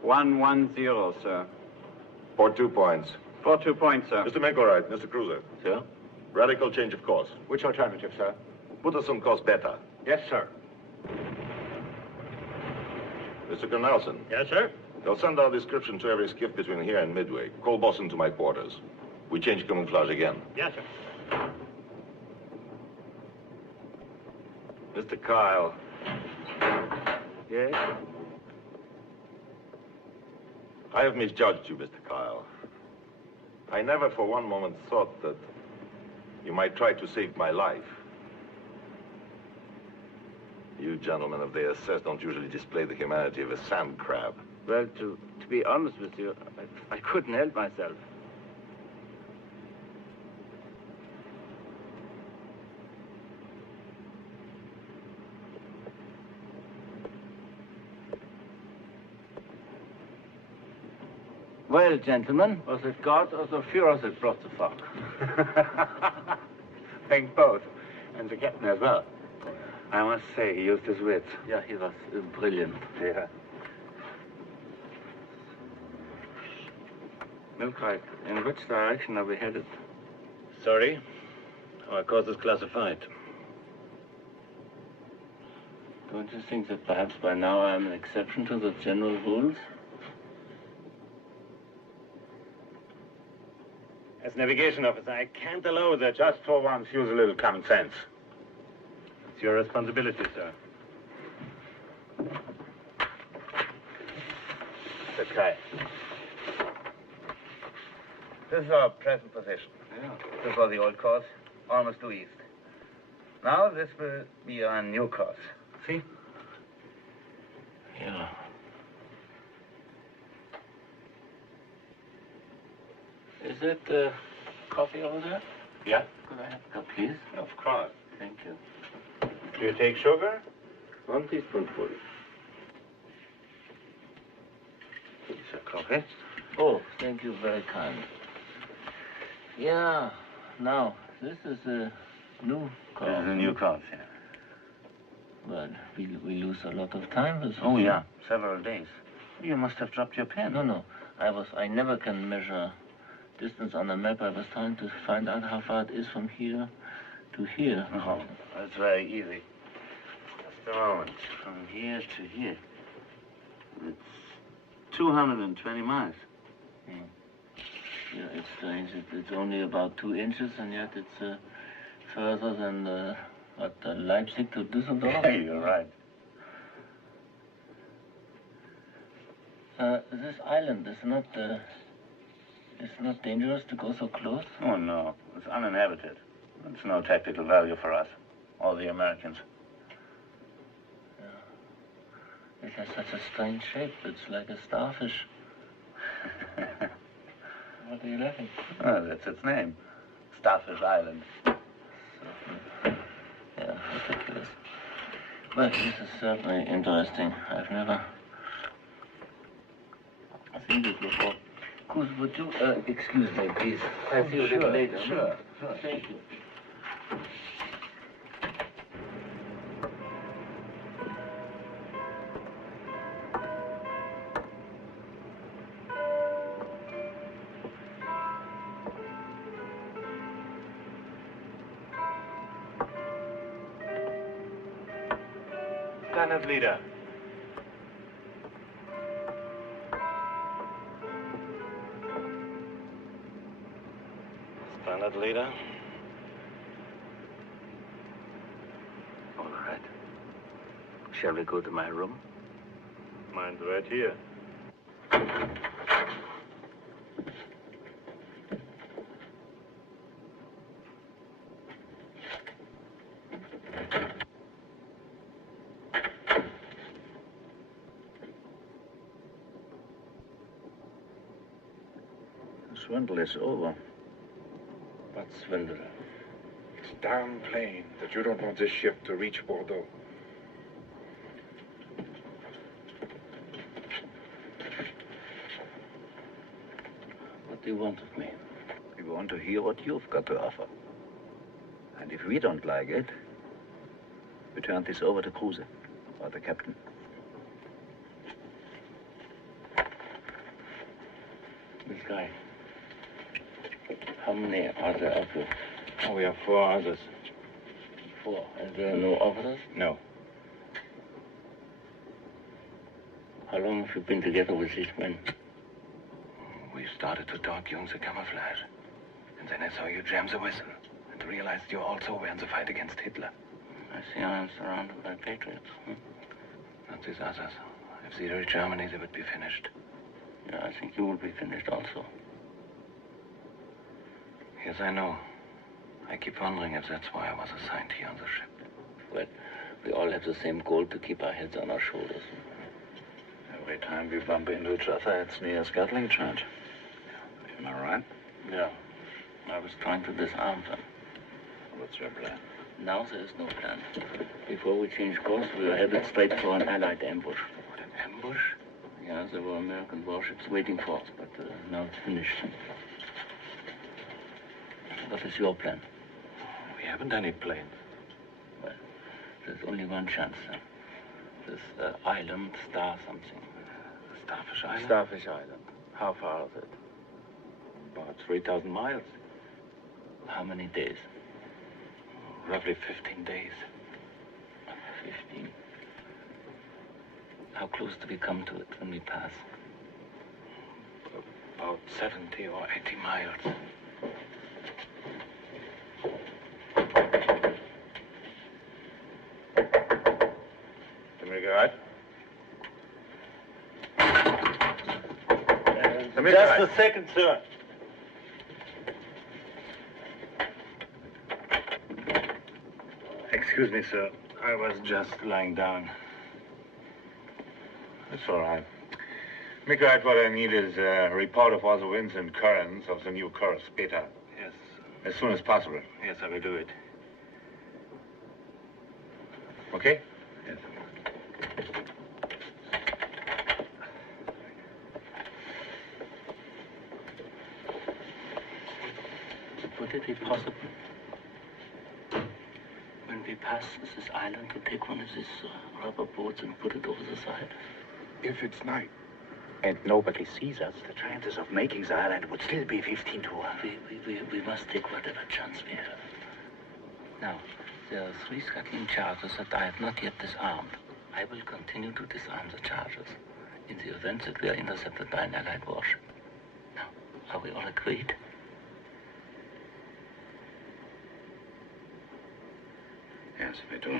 110, sir. For 2 points. For 2 points, sir. Mr. McElwright, Mr. Cruiser. Sir? Radical change of course. Which alternative, sir? Put us on course beta. Yes, sir. Mr. Cornelson. Yes, sir. They'll send our description to every skiff between here and Midway. Call Boston to my quarters. We change camouflage again. Yes, sir. Mr. Kyle. Yes? I have misjudged you, Mr. Kyle. I never for one moment thought that you might try to save my life. You gentlemen of the SS don't usually display the humanity of a sand crab. Well, to be honest with you, I couldn't help myself. Well, gentlemen, was it God or the Führer that brought the fog? Think both. And the captain as well. I must say, he used his wits. Yeah, he was brilliant. Yeah. Milkwright, in which direction are we headed? Sorry? Our course is classified. Don't you think that perhaps by now I'm an exception to the general rules? As navigation officer, I can't allow that. Just for once, use a little common sense. It's your responsibility, sir. Mr. Kai. This is our present position. Yeah. This was the old course, almost due east. Now this will be our new course. See? Yeah. Is it coffee over there? Yeah? Could I have a cup, please? Of course. Thank you. Do you take sugar? 1 teaspoonful. It's a coffee. Oh, thank you, very kind. Yeah, now, this is a new car. This is a new course, yeah. Well, we lose a lot of time with Oh, yeah. Several days. You must have dropped your pen. No. I never can measure distance on a map. I was trying to find out how far it is from here to here. Oh, that's very easy. Just a moment. From here to here. It's 220 miles. Yeah, it's strange. It's only about 2 inches, and yet it's further than Leipzig to Düsseldorf. Yeah, you're right. This island is not. It's not dangerous to go so close. Oh no, it's uninhabited. It's no tactical value for us or the Americans. It has such a strange shape. It's like a starfish. What are you laughing? Oh, that's its name. Starfish Island. Yeah, ridiculous. But this is certainly interesting. I've never seen this before. Kuz, would you excuse me, please? I'll see you a little later. Sure. Thank you. Lieutenant Leader. Standard leader. All right. Shall we go to my room? Mine's right here. The swindle is over. What swindle? It's damn plain that you don't want this ship to reach Bordeaux. What do you want of me? We want to hear what you've got to offer. And if we don't like it, we turn this over to Kruse, or the captain. This guy. How many are there of you? Oh, we have 4 others. 4. And there are no officers? No. How long have you been together with these men? We started to talk using the camouflage. And then I saw you jam the whistle. And realized you also were in the fight against Hitler. I see I am surrounded by patriots. Not these others. If they reach Germany, they would be finished. Yeah, I think you will be finished also. Yes, I know. I keep wondering if that's why I was assigned here on the ship. Well, we all have the same goal, to keep our heads on our shoulders. Every time we bump into each other, it's near a Gatling charge. Am I right? Yeah. I was trying to disarm them. What's your plan? Now there is no plan. Before we changed course, we were headed straight for an Allied ambush. What, an ambush? Yeah, there were American warships waiting for us, but now it's finished. What is your plan? We haven't any planes. Well, there's only one chance. This island, Star something. Starfish Island? Starfish Island. How far is it? About 3,000 miles. How many days? Roughly 15 days. 15. How close do we come to it when we pass? About 70 or 80 miles. Right. Just a second, sir. Excuse me, sir. I was just lying down. That's all right. Michael, what I need is a report of all the winds and currents of the new course, Peter. Yes. As soon as possible. Yes, I will do it. Okay? Yes. Would it be possible, when we pass this island, to take one of these rubber boats and put it over the side? If it's night. And nobody sees us, the chances of making the island would still be 15 to 1. We must take whatever chance we have. Now, there are 3 Gatling charges that I have not yet disarmed. I will continue to disarm the charges in the event that we are intercepted by an Allied warship. Now, So we all agreed? Yes, we do.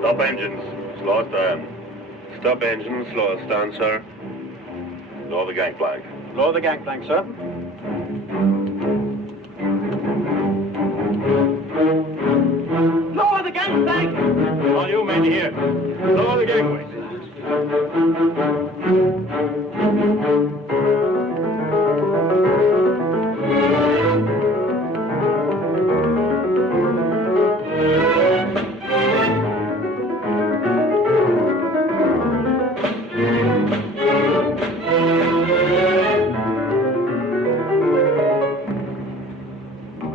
Stop engines. Slow us down. Stop engines. Slow us down, sir. Lower the gangplank. Lower the gangplank, sir. Lower the gangplank! All you men here, lower the gangway.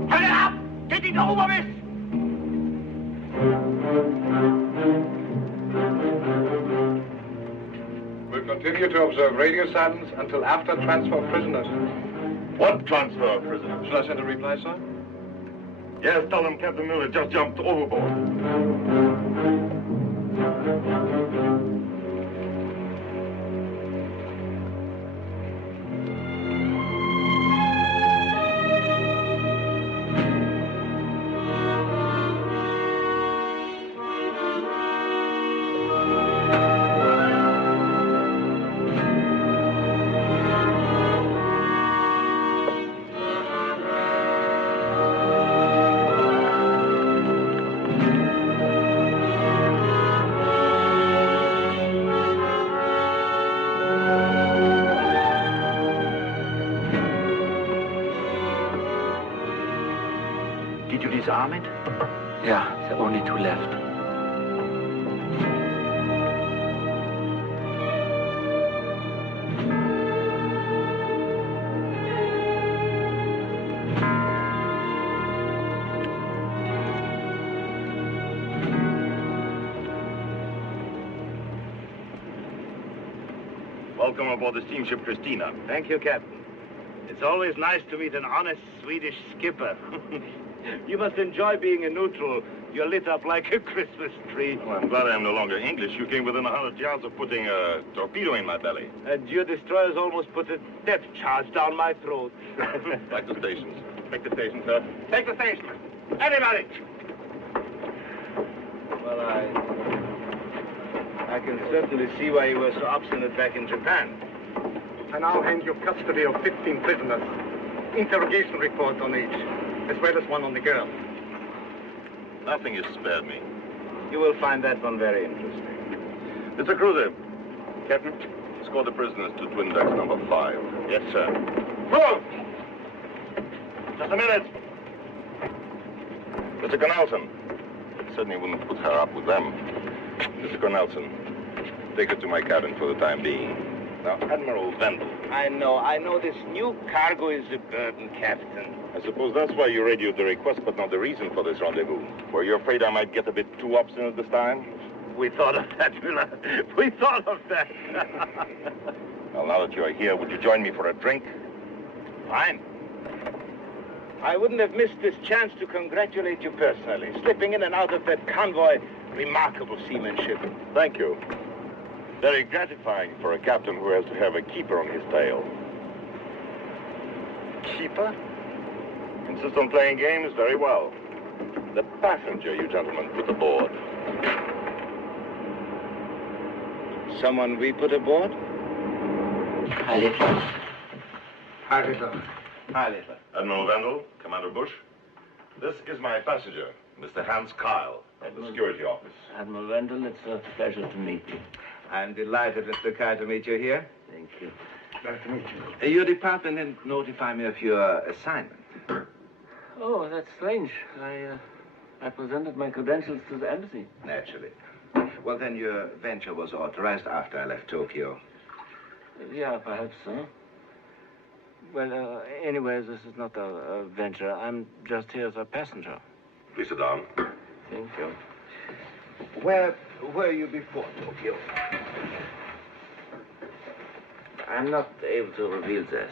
Turn it up! Get it over with! We'll continue to observe radio silence until after transfer of prisoners. What transfer of prisoners? Shall I send a reply, sir? Yes, tell them Captain Miller just jumped overboard. Did you disarm it? Yeah, there are only two left. Welcome aboard the steamship Christina. Thank you, Captain. It's always nice to meet an honest Swedish skipper. You must enjoy being in neutral. You're lit up like a Christmas tree. Well, I'm glad I'm no longer English. You came within 100 yards of putting a torpedo in my belly. And your destroyers almost put a depth charge down my throat. Back to stations. Take the station, sir. Take the station. Everybody! Well, I can certainly see why you were so obstinate back in Japan. I now hand you custody of 15 prisoners. Interrogation report on each, as well as one on the girl. Nothing is spared me. You will find that one very interesting. Mr. Cruiser. Captain, escort the prisoners to twin decks number 5. Yes, sir. Move! Just a minute. Mr. Cornelson. Certainly wouldn't put her up with them. Mr. Cornelson, take her to my cabin for the time being. Now, Admiral Vendel. I know this new cargo is a burden, Captain. I suppose that's why you radioed the request, but not the reason for this rendezvous. Were you afraid I might get a bit too obstinate this time? We thought of that, Miller. We thought of that. Well, now that you're here, would you join me for a drink? Fine. I wouldn't have missed this chance to congratulate you personally. Slipping in and out of that convoy, remarkable seamanship. Thank you. Very gratifying for a captain who has to have a keeper on his tail. Keeper? Insist on playing games? Very well. The passenger you gentlemen put aboard. Someone we put aboard? Hi, little. Hi, little. Hi, little. Admiral Vendel, Commander Bush. This is my passenger, Mr. Hans Kyle, of the security office. Admiral Vendel, it's a pleasure to meet you. I'm delighted, Mr. Kyle, to meet you here. Thank you. Nice to meet you. Your department didn't notify me of your assignment. Oh, that's strange. I presented my credentials to the embassy. Naturally. Well, then your venture was authorized after I left Tokyo. Yeah, perhaps so. Well, anyway, this is not a venture. I'm just here as a passenger. Please sit down. Thank you. Where were you before Tokyo? I'm not able to reveal this.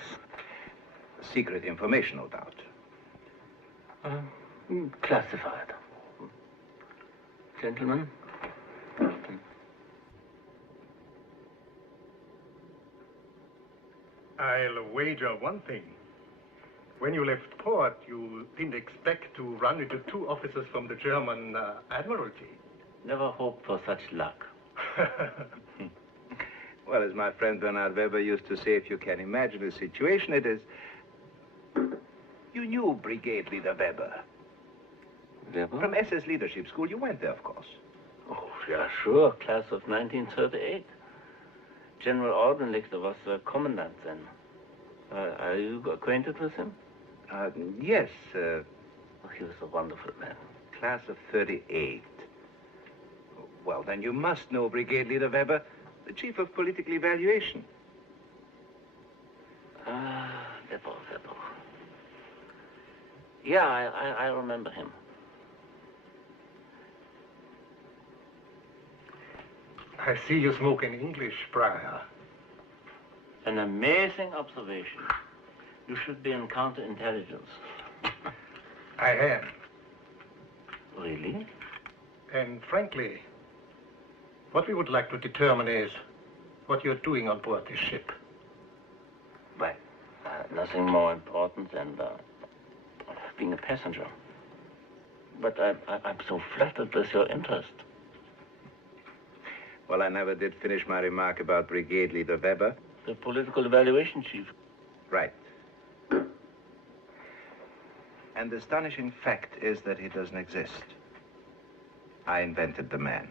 Secret information, no doubt. Classified. Gentlemen? I'll wager one thing. When you left port, you didn't expect to run into two officers from the German Admiralty. Never hoped for such luck. Well, as my friend Bernard Weber used to say, if you can imagine a situation, it is... You knew Brigade Leader Weber. Weber? From SS Leadership School. You went there, of course. Oh, yeah, sure. Class of 1938. General Ordenlichter was the commandant then. Are you acquainted with him? Yes. Oh, he was a wonderful man. Class of 38. Well, then you must know Brigade Leader Weber, the chief of political evaluation. Weber. Yeah, I remember him. I see you smoke in English, Prior. An amazing observation. You should be in counterintelligence. I am. Really? And frankly, what we would like to determine is what you're doing on board this ship. Well, nothing more important than being a passenger. But I'm so flattered with your interest. Well, I never did finish my remark about Brigade Leader Weber. The political evaluation chief. Right. And the astonishing fact is that he doesn't exist. I invented the man.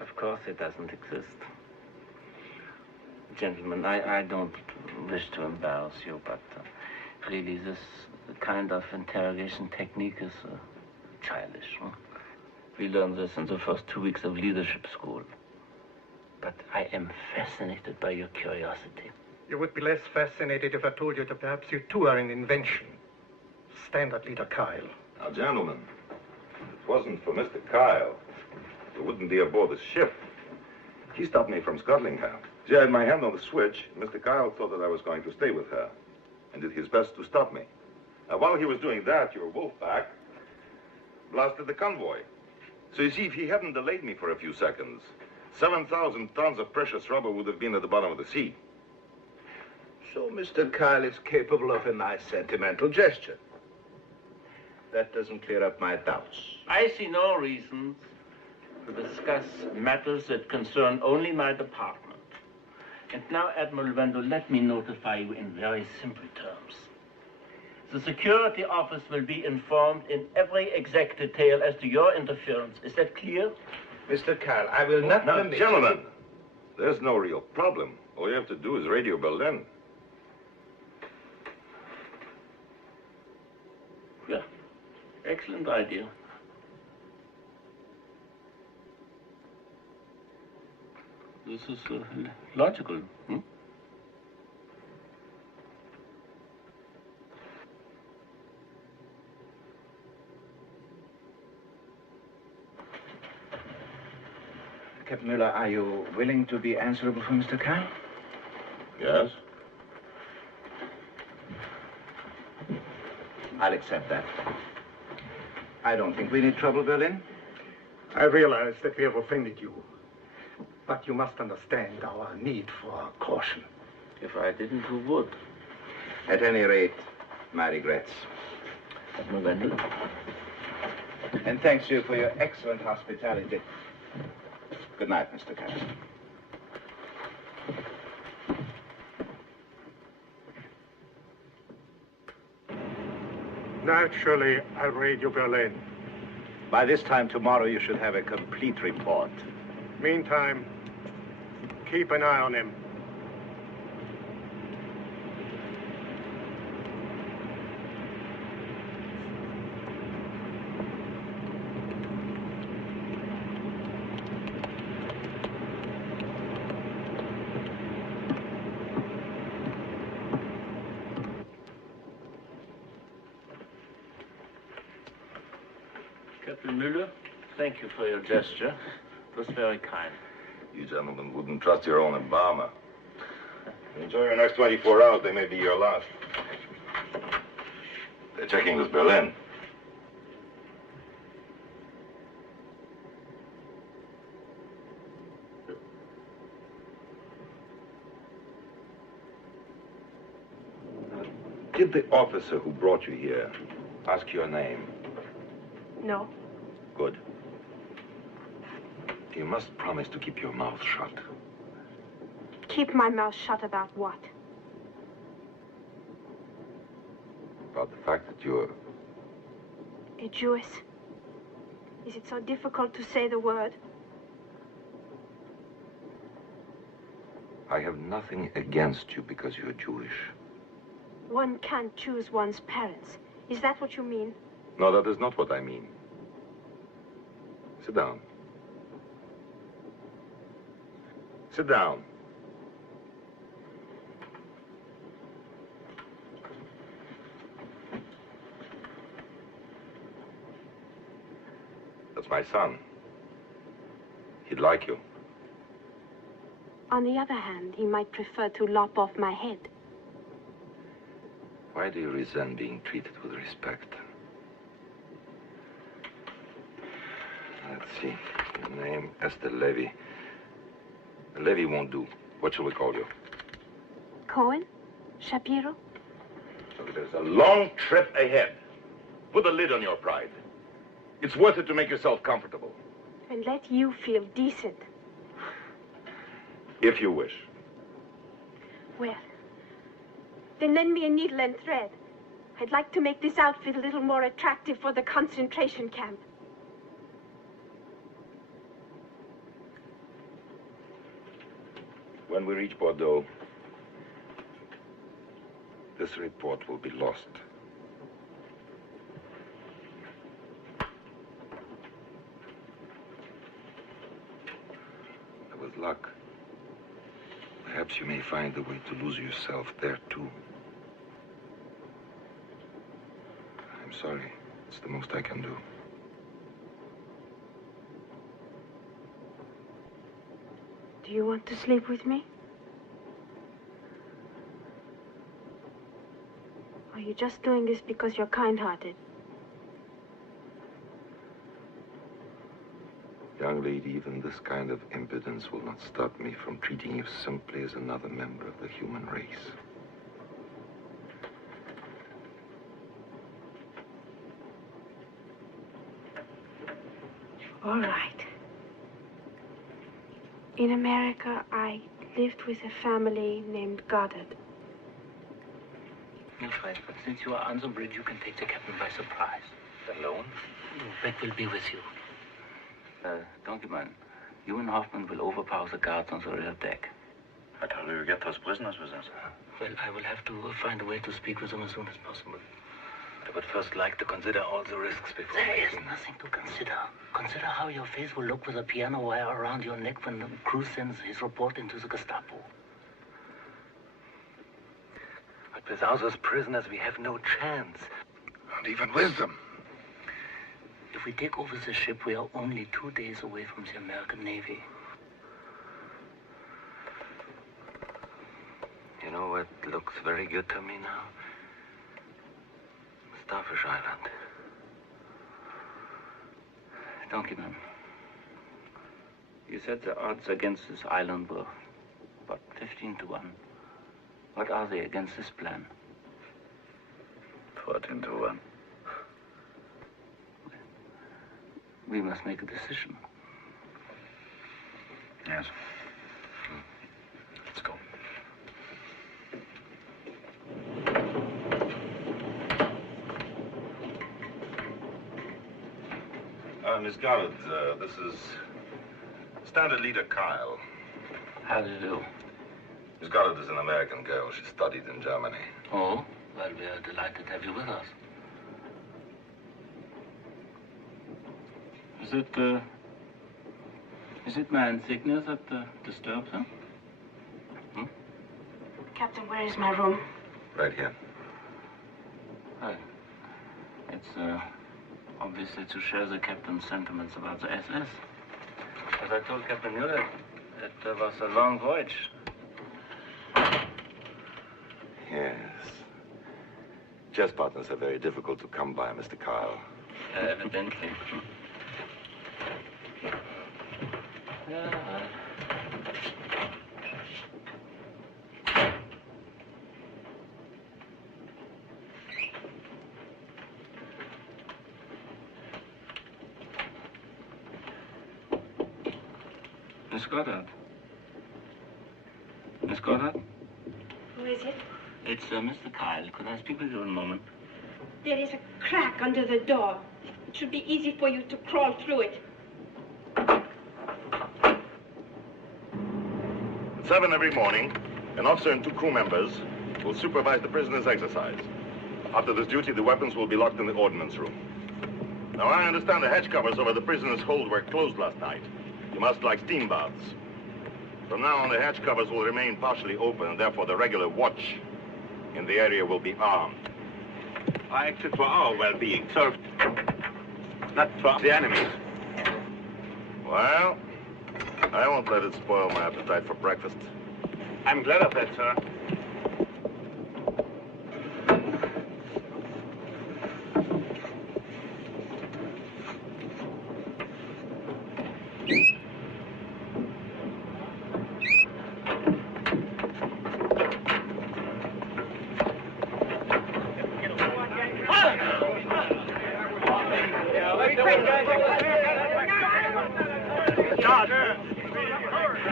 Of course it doesn't exist. Gentlemen, I don't wish to embarrass you, but really this kind of interrogation technique is childish. Huh? We learned this in the first 2 weeks of leadership school. But I am fascinated by your curiosity. You would be less fascinated if I told you that perhaps you too are an invention. Standard Leader Kyle. Now, gentlemen, if it wasn't for Mr. Kyle, you wouldn't be aboard the ship. He stopped me from scuttling her. See, I had my hand on the switch. Mr. Kyle thought that I was going to stay with her and did his best to stop me. Now, while he was doing that, your Wolfpack blasted the convoy. So you see, if he hadn't delayed me for a few seconds, 7,000 tons of precious rubber would have been at the bottom of the sea. So Mr. Kyle is capable of a nice sentimental gesture. That doesn't clear up my doubts. I see no reason to discuss matters that concern only my department. And now, Admiral Wendell, let me notify you in very simple terms. The security office will be informed in every exact detail as to your interference. Is that clear? Mr. Kyle, I will not Now, permit... gentlemen, there's no real problem. All you have to do is radio Berlin. Yeah, excellent idea. This is logical. Hmm? Captain Müller, are you willing to be answerable for Mr. Kyle? Yes? I'll accept that. I don't think we need trouble, Berlin. I realize that we have offended you. But you must understand our need for caution. If I didn't, who would? At any rate, my regrets. Admiral Wendell. And thanks to you for your excellent hospitality. Good night, Mr. Kyle. Naturally, I Radio Berlin. By this time tomorrow, you should have a complete report. Meantime, keep an eye on him. Captain Müller, thank you for your gesture. It was very kind. You gentlemen wouldn't trust your own embalmer. Enjoy your next 24 hours. They may be your last. They're checking this Berlin. Did the officer who brought you here ask your name? No. Good. You must promise to keep your mouth shut. Keep my mouth shut about what? About the fact that you're... A Jewess? Is it so difficult to say the word? I have nothing against you because you're Jewish. One can't choose one's parents. Is that what you mean? No, that is not what I mean. Sit down. Sit down. That's my son. He'd like you. On the other hand, he might prefer to lop off my head. Why do you resent being treated with respect? Let's see. Your name, Esther Levy. Levy won't do. What shall we call you? Cohen? Shapiro? Look, there's a long trip ahead. Put a lid on your pride. It's worth it to make yourself comfortable. And let you feel decent. If you wish. Well, then lend me a needle and thread. I'd like to make this outfit a little more attractive for the concentration camp. When we reach Bordeaux, this report will be lost. With luck, perhaps you may find a way to lose yourself there, too. I'm sorry. It's the most I can do. Do you want to sleep with me? Or are you just doing this because you're kind-hearted? Young lady, even this kind of impudence will not stop me from treating you simply as another member of the human race. All right. In America, I lived with a family named Goddard. Yes, right, but since you are on the bridge, you can take the captain by surprise. Alone? Beck will be with you. Donkeyman, you and Hoffman will overpower the guards on the rear deck. But how do we get those prisoners with us? Well, I will have to find a way to speak with them as soon as possible. I would first like to consider all the risks before There is making... nothing to consider. Consider how your face will look with a piano wire around your neck when the crew sends his report into the Gestapo. But without those prisoners, we have no chance. Not even with them. If we take over the ship, we are only 2 days away from the American Navy. You know what looks very good to me now? Starfish Island. Donkeyman, you said the odds against this island were, what, 15 to 1. What are they against this plan? 14 to 1. We must make a decision. Yes. Let's go. Miss Goddard, this is Standard Leader Kyle. How do you do? Miss Goddard is an American girl. She studied in Germany. Oh? Well, we are delighted to have you with us. Is it my insignia that disturbs her? Captain, where is my room? Right here. Right. It's obviously to share the captain's sentiments about the SS. As I told Captain Mueller, it was a long voyage. Yes. Chess partners are very difficult to come by, Mr. Kyle. Evidently. Yeah. Miss Goddard. Miss Goddard? Who is it? It's Mr. Kyle. Could I speak with you in a moment? There is a crack under the door. It should be easy for you to crawl through it. At 7 every morning, an officer and 2 crew members will supervise the prisoners' exercise. After this duty, the weapons will be locked in the ordnance room. Now, I understand the hatch covers over the prisoners' hold were closed last night. You must like steam baths. From now on, the hatch covers will remain partially open, and therefore the regular watch in the area will be armed. I acted for our well-being, sir. Not for the enemies. Well, I won't let it spoil my appetite for breakfast. I'm glad of that, sir.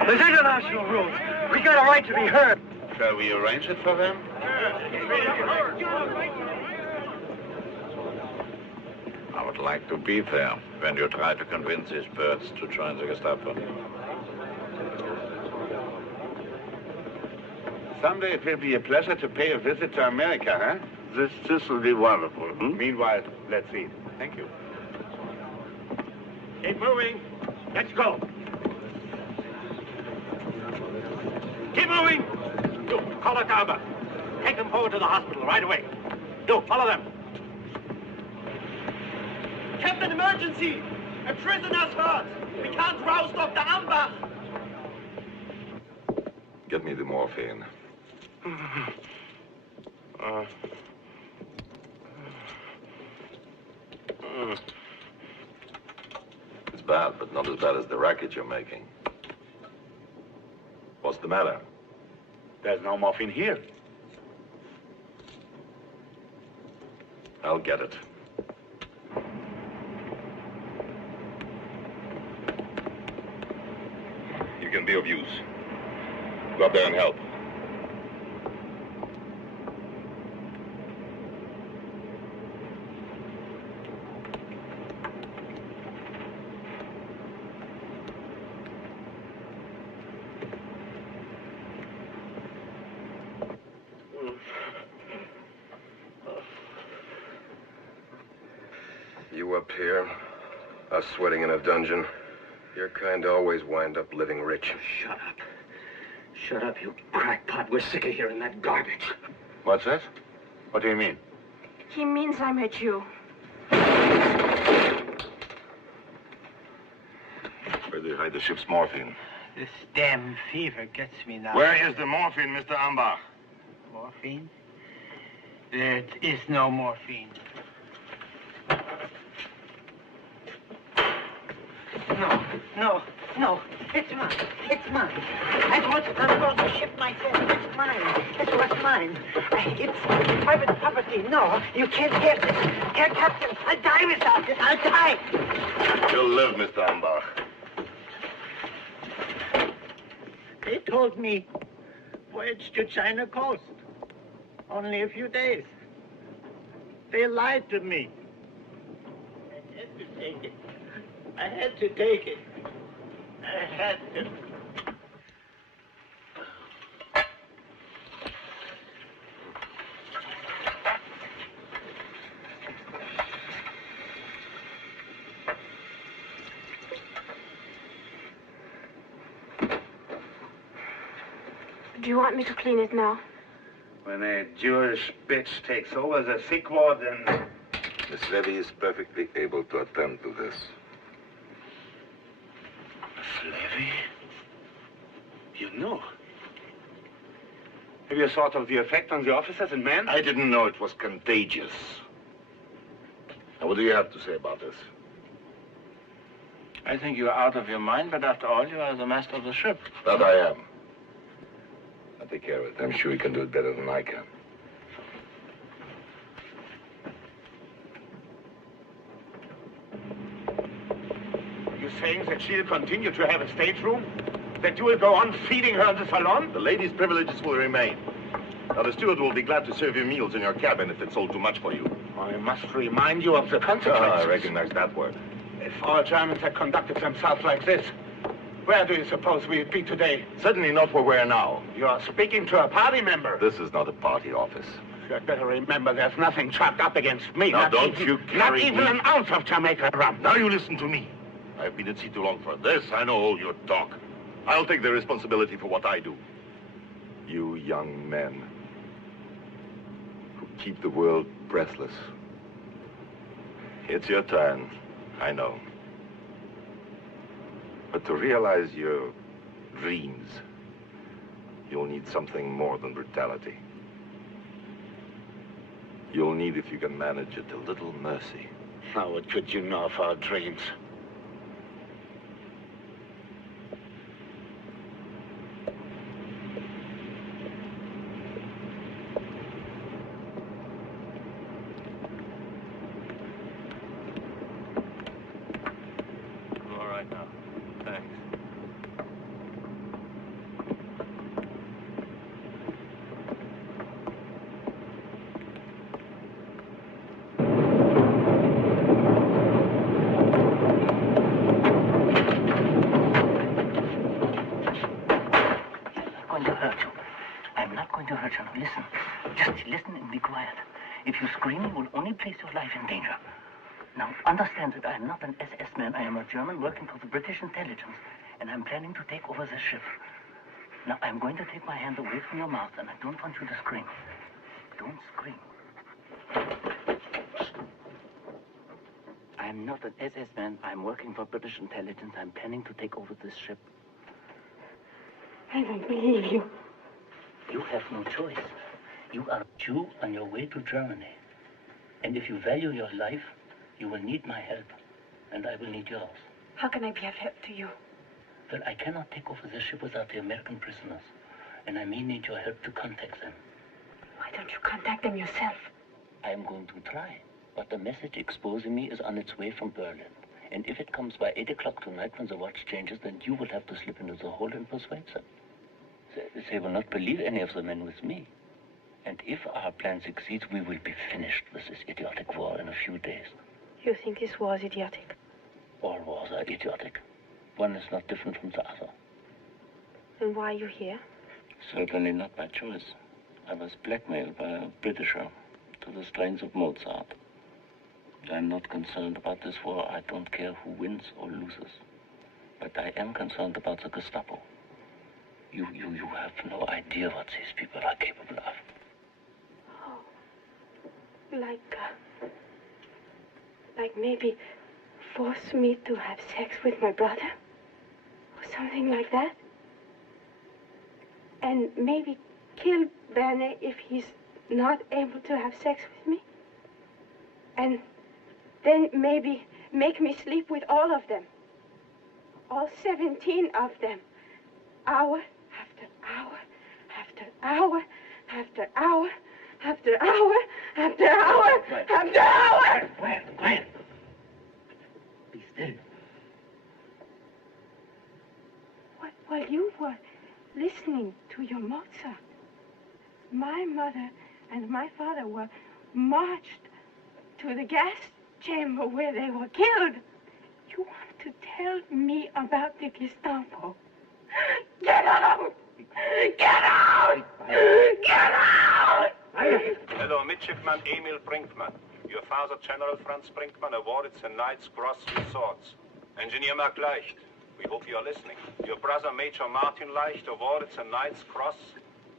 There's international rules. We got a right to be heard. Shall we arrange it for them? I would like to be there when you try to convince these birds to join the Gestapo. Someday it will be a pleasure to pay a visit to America, huh? This will be wonderful. Meanwhile, let's eat. Thank you. Keep moving. Let's go. Keep moving. You, call a Garber. Take them forward to the hospital right away. You, follow them. Captain, emergency! A prisoner's hurt! We can't rouse Dr. Ambach! Get me the morphine. It's bad, but not as bad as the racket you're making. What's the matter? There's no morphine here. I'll get it. You can be of use. Go up there and help. You up here, us sweating in a dungeon. Your kind always wind up living rich. Shut up. Shut up, you crackpot. We're sick of hearing that garbage. What's that? What do you mean? He means I'm a Jew. Where do you hide the ship's morphine? This damn fever gets me now. Where is the morphine, Mr. Ambach? Morphine? There is no morphine. No. It's mine. It's mine. I brought it on board the ship myself. It's mine. It was mine. It's private property. No, you can't get this. Herr Captain, I'll die without this. I'll die. You'll live, Mr. Ambach. They told me voyage to China coast. Only a few days. They lied to me. And everything. I had to take it. I had to. Do you want me to clean it now? When a Jewish bitch takes over the sick ward, then... Miss Levy is perfectly able to attend to this. Miss Levy? You know. Have you thought of the effect on the officers and men? I didn't know it was contagious. Now, what do you have to say about this? I think you're out of your mind, but after all, you are the master of the ship. That I am. I'll take care of it. I'm sure you can do it better than I can. Are you saying that she'll continue to have a stateroom? That you will go on feeding her in the salon? The ladies' privileges will remain. Now, the steward will be glad to serve you meals in your cabin if it's all too much for you. I must remind you of the consequences. I recognize that word. If all Germans had conducted themselves like this, where do you suppose we'd be today? Certainly not where we are now. You're speaking to a party member. This is not a party office. You'd better remember there's nothing chalked up against me. Now, Not don't even- you Not carry even me. an ounce of Jamaica rum. Now you listen to me. I've been at sea too long for this. I know all your talk. I'll take the responsibility for what I do. You young men who keep the world breathless. It's your turn, I know. But to realize your dreams, you'll need something more than brutality. You'll need, if you can manage it, a little mercy. Now, what could you know of our dreams? I'm all right now. Thanks. Going to hurt you. I'm not going to hurt you. Now listen. Just listen and be quiet. If you scream, you will only place your life in danger. Now, understand that I am not an SS man. I am a German working for the British intelligence, and I'm planning to take over this ship. Now, I'm going to take my hand away from your mouth, and I don't want you to scream. Don't scream. I'm not an SS man. I'm working for British intelligence. I'm planning to take over this ship. I don't believe you. You have no choice. You are a Jew on your way to Germany. And if you value your life, you will need my help. And I will need yours. How can I be of help to you? Well, I cannot take over the ship without the American prisoners. And I may need your help to contact them. Why don't you contact them yourself? I am going to try. But the message exposing me is on its way from Berlin. And if it comes by 8 o'clock tonight when the watch changes, then you will have to slip into the hole and persuade them. They will not believe any of the men with me. And if our plan succeeds, we will be finished with this idiotic war in a few days. You think this war is idiotic? All wars are idiotic. One is not different from the other. And why are you here? Certainly not by choice. I was blackmailed by a Britisher to the strains of Mozart. I'm not concerned about this war. I don't care who wins or loses. But I am concerned about the Gestapo. You have no idea what these people are capable of. Like maybe force me to have sex with my brother? Or something like that? And maybe kill Werner if he's not able to have sex with me? And then maybe make me sleep with all of them. All 17 of them. Hour after hour after hour after hour after hour after hour after hour. Quiet. Be still. While you were listening to your Mozart, my mother and my father were marched to the gas chamber where they were killed. You want to tell me about the Gestapo? Get out! Get out! Get out! Hello, Midshipman Emil Brinkman. Your father, General Franz Brinkman, awarded the Knight's Cross with swords. Engineer Mark Leicht, we hope you are listening. Your brother, Major Martin Leicht, awarded the Knight's Cross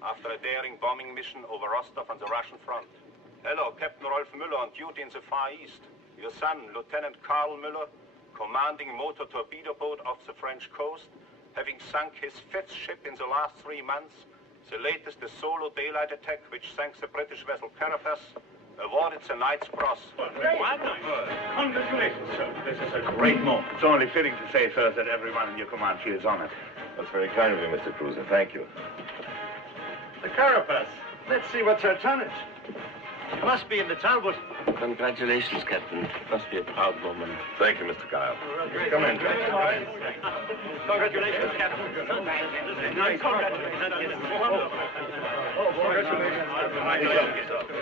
after a daring bombing mission over Rostov on the Russian front. Hello, Captain Rolf Müller on duty in the Far East. Your son, Lieutenant Karl Müller, commanding motor torpedo boat off the French coast, having sunk his 5th ship in the last 3 months, the latest the solo daylight attack which sank the British vessel Carapace, awarded the Knight's Cross. Congratulations, sir. This is a great moment. It's only fitting to say, sir, that everyone in your command feels honored. That's very kind of you, Mr. Cruiser. Thank you. The Carapace. Let's see what's her tonnage. It must be in the Talbot. Congratulations, Captain. Must be a proud moment. Thank you, Mr. Kyle. Come in, Jack. Congratulations, Captain.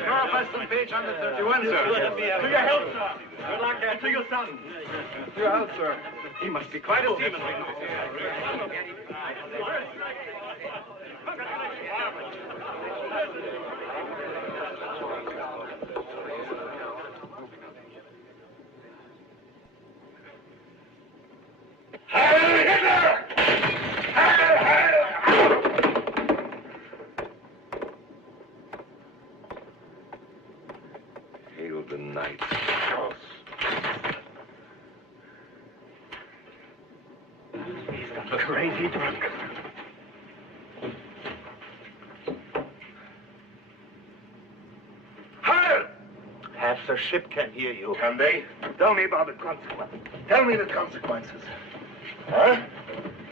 Carapace on page 131, sir. To your health, sir. Good luck, and to your son. To your health, sir. He must be quite a seaman. Hail the Knight's Cross. He's got crazy drunk. Hire! Half the ship can hear you. Can they? Tell me about the consequences. Tell me the consequences. Huh?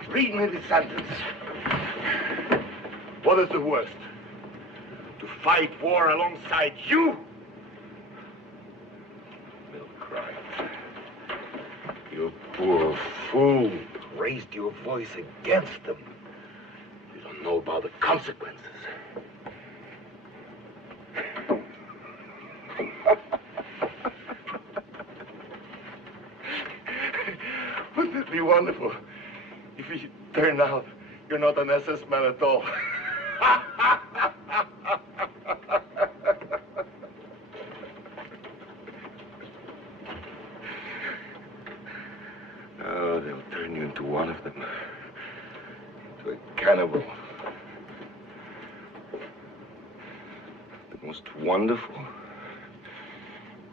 Read me the sentence. What is the worst? To fight war alongside you? Milcrite. You poor fool. Raised your voice against them. You don't know about the consequences. Wouldn't it be wonderful if you turn out you're not an SS man at all? Oh, they'll turn you into one of them. Into a cannibal. The most wonderful,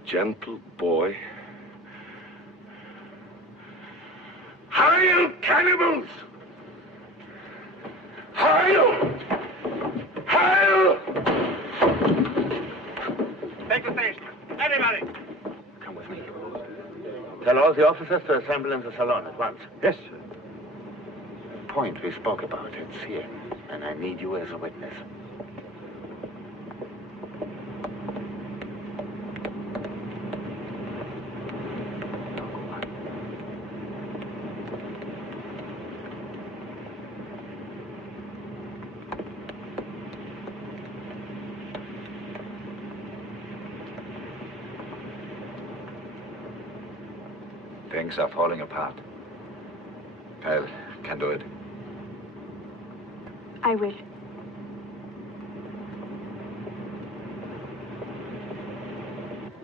gentle boy. Hail, cannibals! Hail! Hail! Take the station. Everybody. Come with me. Tell all the officers to assemble in the salon at once. Yes, sir. The point we spoke about, it's here. And I need you as a witness. Things are falling apart. Kyle can do it. I will.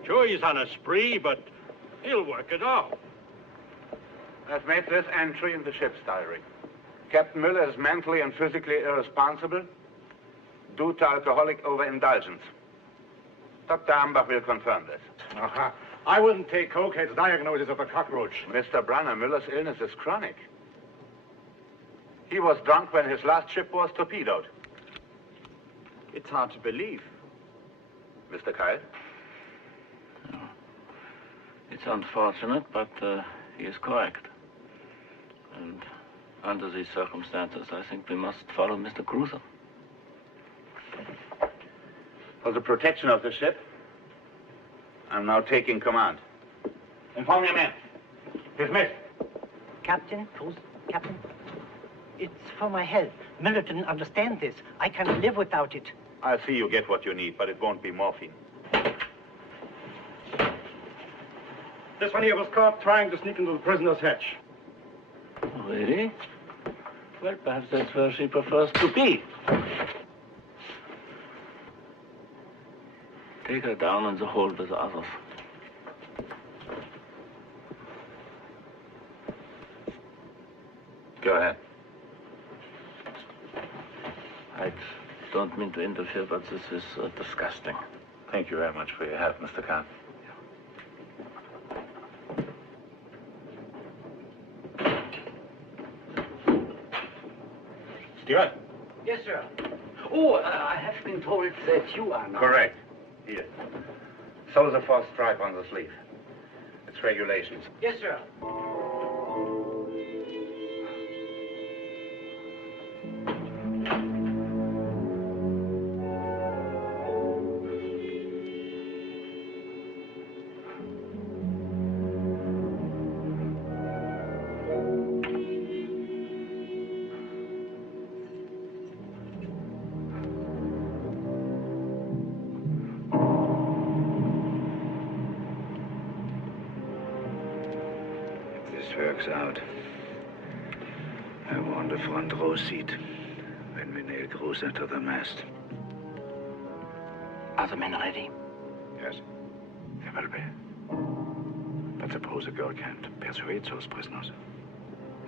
Sure, he's on a spree, but he'll work it out. I've made this entry in the ship's diary. Captain Müller is mentally and physically irresponsible due to alcoholic overindulgence. Dr. Ambach will confirm this. Aha. I wouldn't take Cokehead's diagnosis of a cockroach. Mr. Brunner, Müller's illness is chronic. He was drunk when his last ship was torpedoed. It's hard to believe. Mr. Kyle? It's unfortunate, but he is correct. And under these circumstances, I think we must follow Mr. Cruiser. For the protection of the ship, I'm now taking command. Inform your men. Dismiss. Captain, Captain, it's for my health. Miller didn't understand this. I can live without it. I'll see you get what you need, but it won't be morphine. This one here was caught trying to sneak into the prisoner's hatch. Really? Well, perhaps that's where she prefers to be. Take her down in the hold with the others. Go ahead. I don't mean to interfere, but this is disgusting. Thank you very much for your help, Mr. Khan. Stewart? Yes, sir. Oh, I have been told that you are now. Correct. Here. So is a false stripe on the sleeve. It's regulations. Yes, sir. Works out. I want a front row seat when we nail Cruiser to the mast. Are the men ready? Yes, they will be. But suppose a girl can't persuade those prisoners.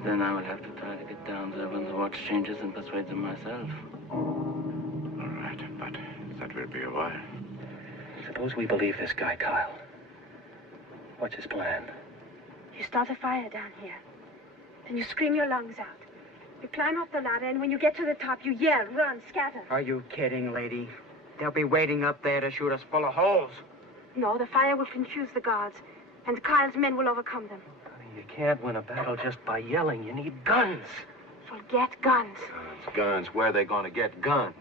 Then I will have to try to get down there when the watch changes and persuade them myself. All right, but that will be a while. Suppose we believe this guy, Kyle. What's his plan? You start a fire down here. Then you scream your lungs out. You climb up the ladder, and when you get to the top, you yell, run, scatter. Are you kidding, lady? They'll be waiting up there to shoot us full of holes. No, the fire will confuse the guards, and Kyle's men will overcome them. You can't win a battle just by yelling. You need guns. We'll get guns. Guns. Where are they going to get guns?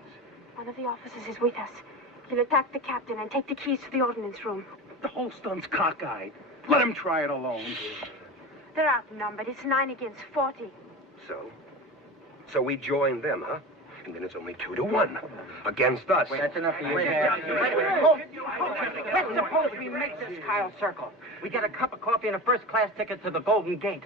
One of the officers is with us. He'll attack the captain and take the keys to the ordnance room. The whole stunt's cockeyed. Let him try it alone. They're outnumbered. It's 9 against 40. So we join them, huh? And then it's only 2 to 1 against us. That's enough for you. Let's suppose we make this Kyle circle. We get a cup of coffee and a first-class ticket to the Golden Gate.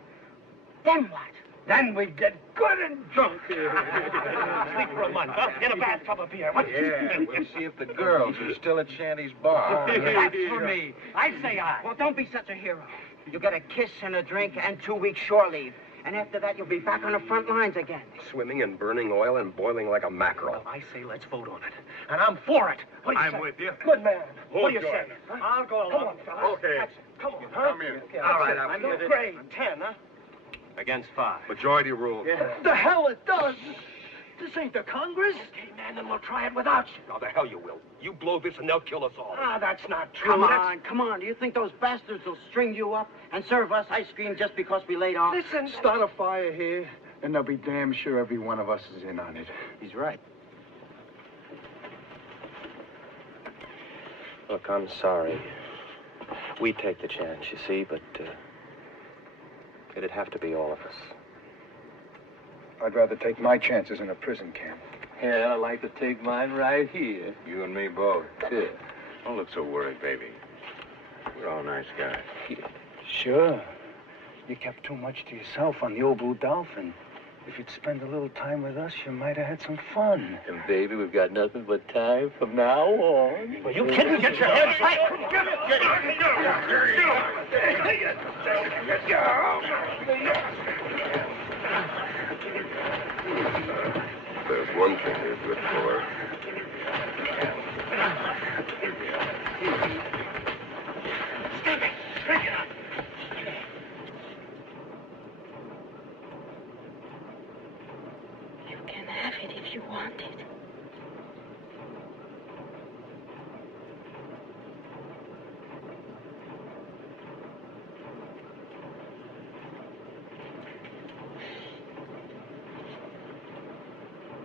Then what? Then we get good and drunk. Sleep for a month, huh? Get a bathtub of beer. Yeah, we'll see if the girls are still at Shanty's bar. That's for me. I say aye. Well, don't be such a hero. You get a kiss and a drink and 2 weeks shore leave. And after that, you'll be back on the front lines again. Swimming and burning oil and boiling like a mackerel. Well, I say let's vote on it. And I'm for it. What do you say? I'm with you. Good man. Who's What do you going? say? Huh? I'll go along. Come on, fellas. Okay. Come on, huh? Come in. All right, I'm no grade 10, huh? Against 5. Majority rule. Yeah. The hell it does. This ain't the Congress. Okay, man, then we'll try it without you. Now, the hell you will. You blow this and they'll kill us all. Ah, that's not true. Come on. Do you think those bastards will string you up and serve us ice cream just because we laid off? Listen, start a fire here, and they'll be damn sure every one of us is in on it. He's right. Look, I'm sorry. We take the chance, you see, but it'd have to be all of us. I'd rather take my chances in a prison camp. Hell, I'd like to take mine right here. You and me both. Yeah. Don't look so worried, baby. We're all nice guys. Sure. You kept too much to yourself on the old Blue Dolphin. If you'd spend a little time with us, you might have had some fun. And baby, we've got nothing but time from now on. Are you kidding? Get your head straight! There's one thing you're good for. Stop it! Break it up! You can have it if you want it.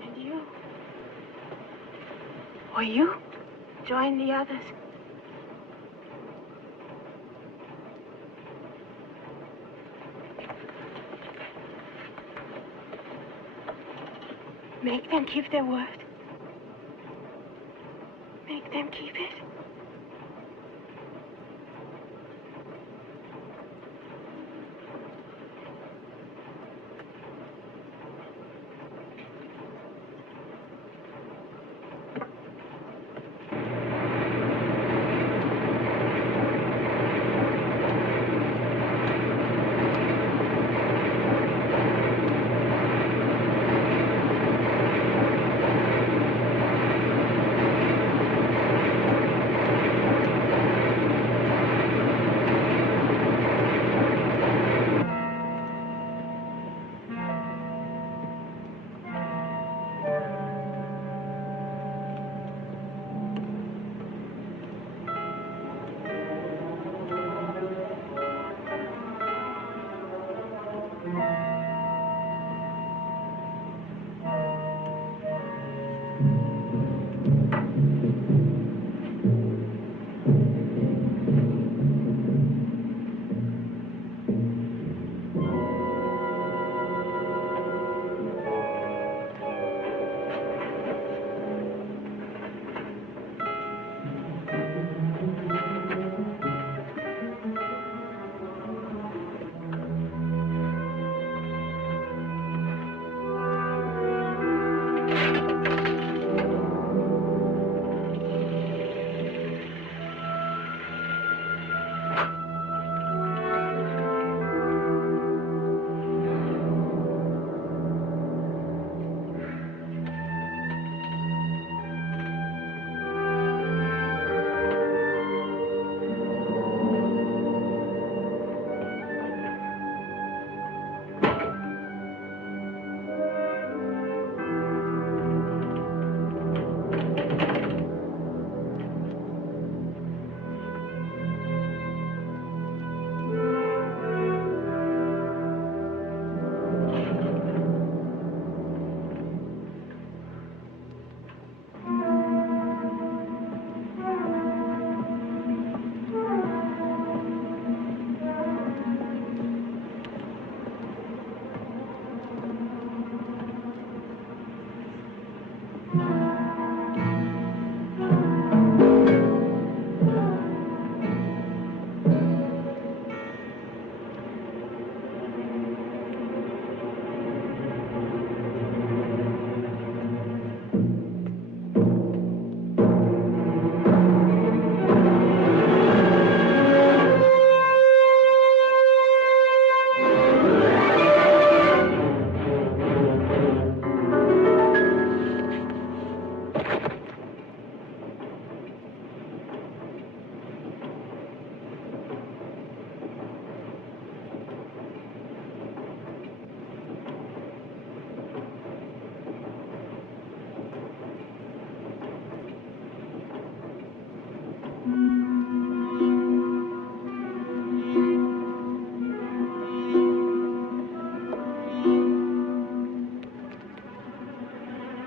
And you? Or you? Join the others. Make them keep their word. Make them keep it.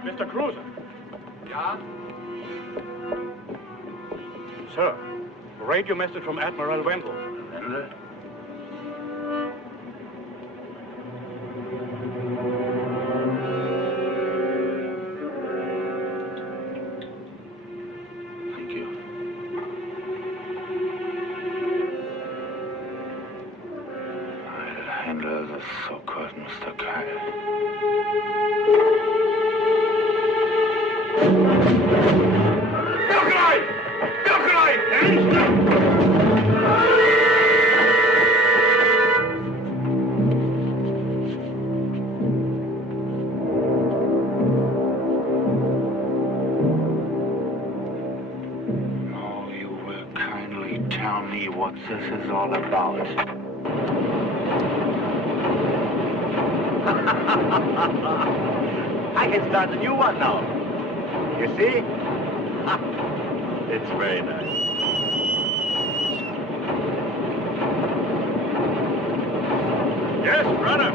Mr. Cruiser. Yeah? Sir, radio message from Admiral Wendell. Wendell? Thank you. I'll handle the so-called Mr. Kyle. Oh, you will kindly tell me what this is all about. I can start a new one now. You see? It's very nice. Yes, brother.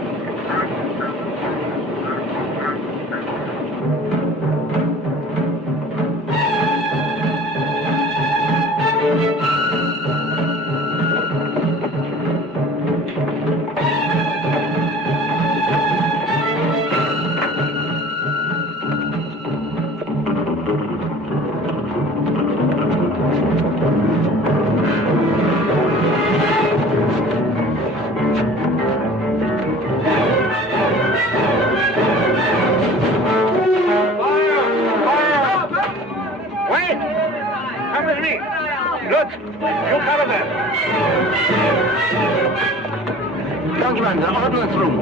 Come with me. Lutz, you cover them. Gentlemen, the ordnance room.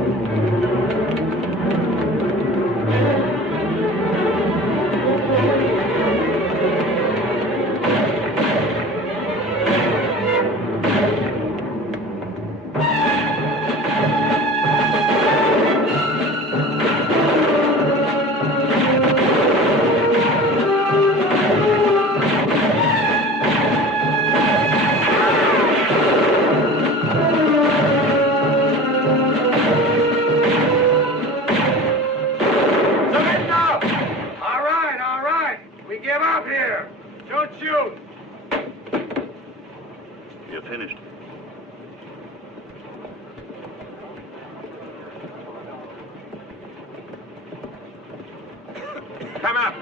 You're finished. Come up.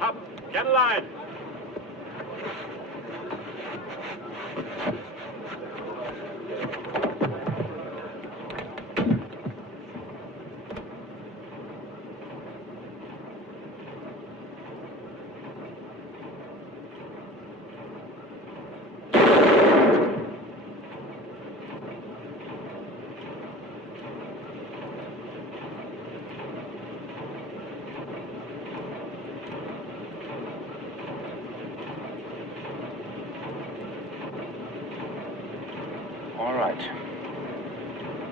Up. Get a line. All right.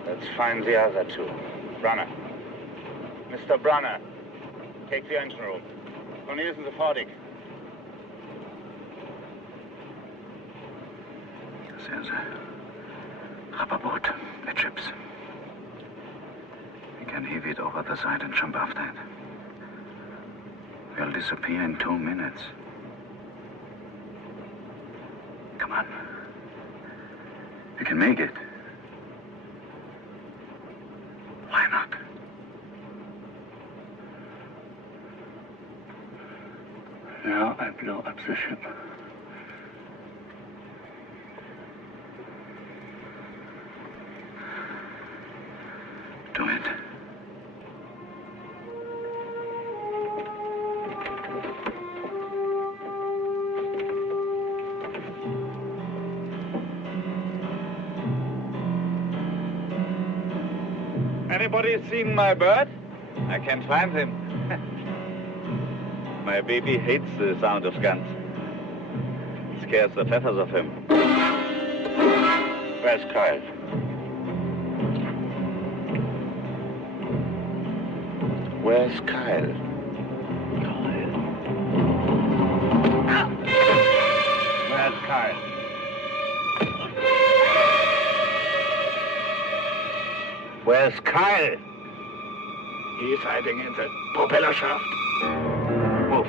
Let's find the other two. Brunner. Mr. Brunner, take the engine room. Cornelius and the Fordic. There's a rubber boat that ships. We can heave it over the side and jump after it. We'll disappear in 2 minutes. Come on. We can make it. Why not? Now I blow up the ship. Do it. Anybody seen my bird? I can't find him. My baby hates the sound of guns. It scares the feathers of him. Where's Kyle? Where's Kyle? Where's Kyle? Where's Kyle? He's hiding in the propeller shaft. Move.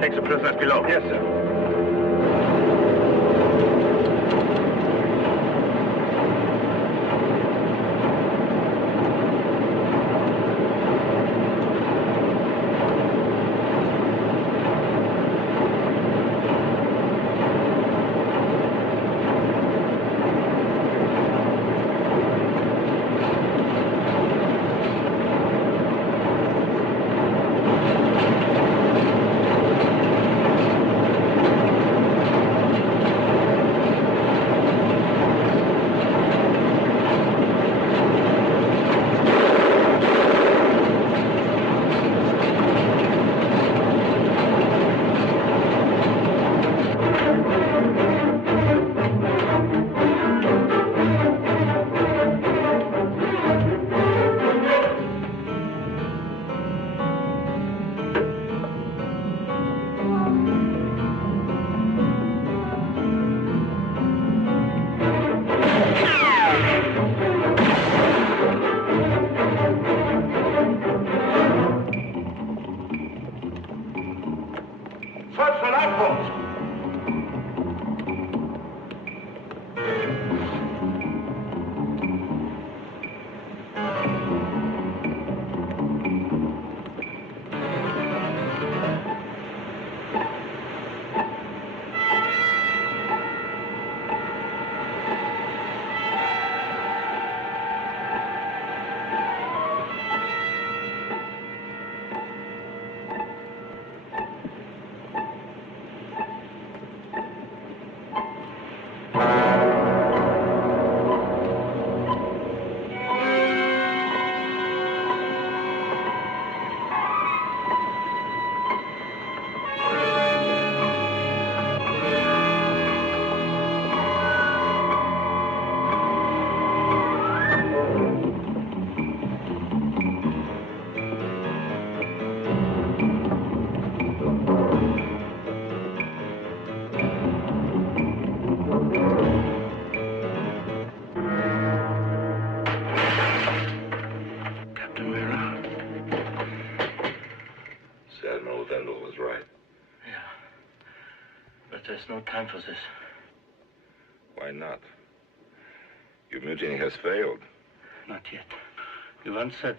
Take the prisoners below. Yes, sir. There's no time for this. Why not? Your mutiny has failed. Not yet. You once said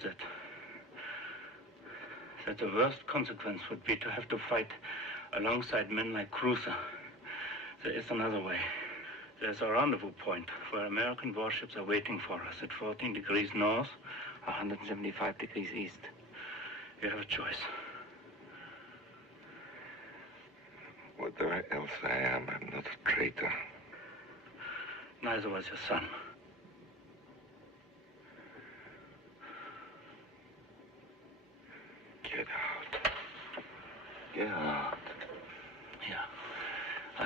that the worst consequence would be to have to fight alongside men like Cruiser. There is another way. There's a rendezvous point where American warships are waiting for us at 14 degrees north, 175 degrees east. You have a choice. Whatever else I am, I'm not a traitor. Neither was your son. Get out. Get out. Yeah, I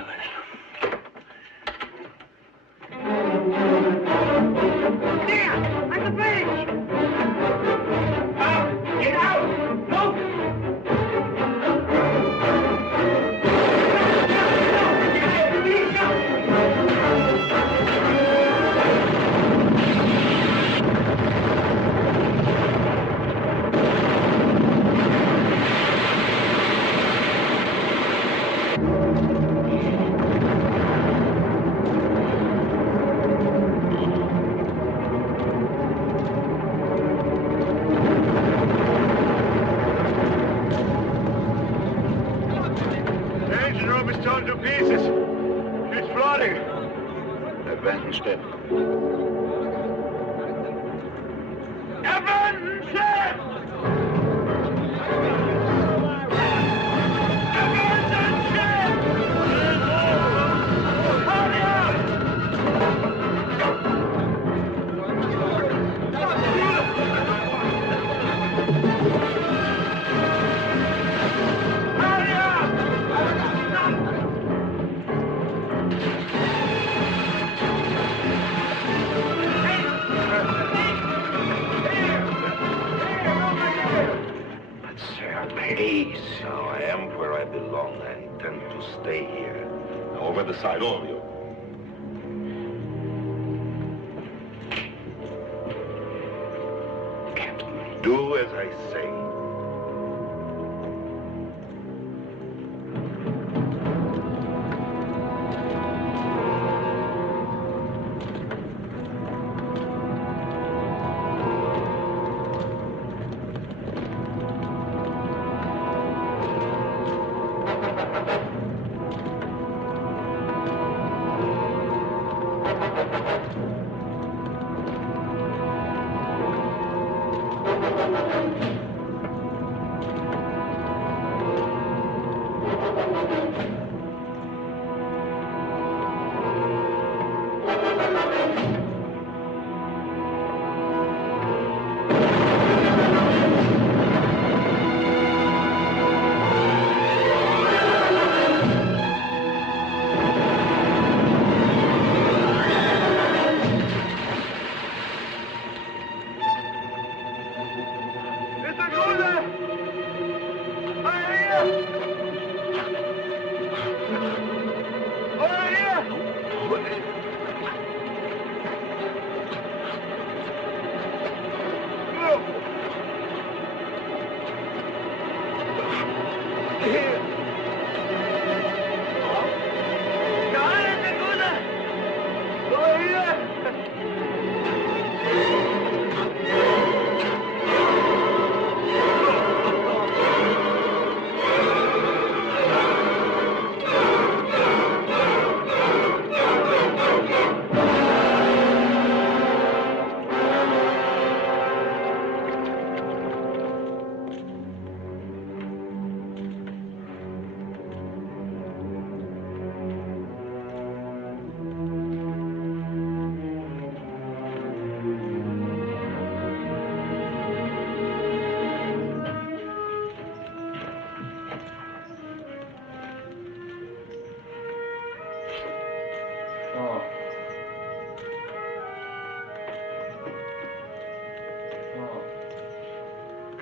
will. gone to pieces. It's flooding. Abandoned. Please. Now, I am where I belong. I intend to stay here. Now, over the side, all of you. Captain. Do as I say.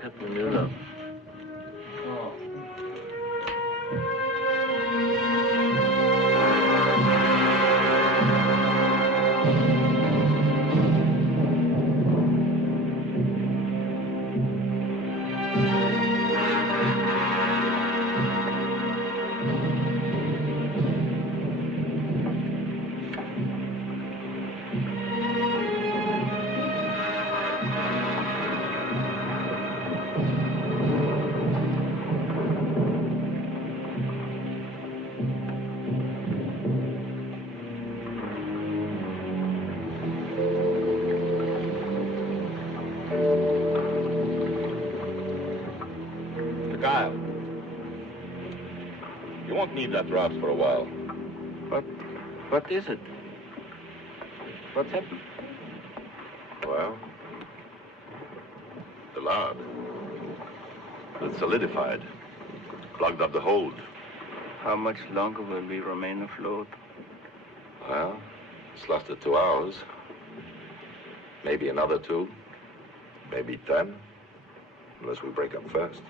Captain Müller. Kyle. You won't need that draft for a while. What is it? What's happened? Well, the lard. It's solidified. Plugged up the hold. How much longer will we remain afloat? Well, it's lasted 2 hours. Maybe another 2. Maybe 10. Unless we break up first.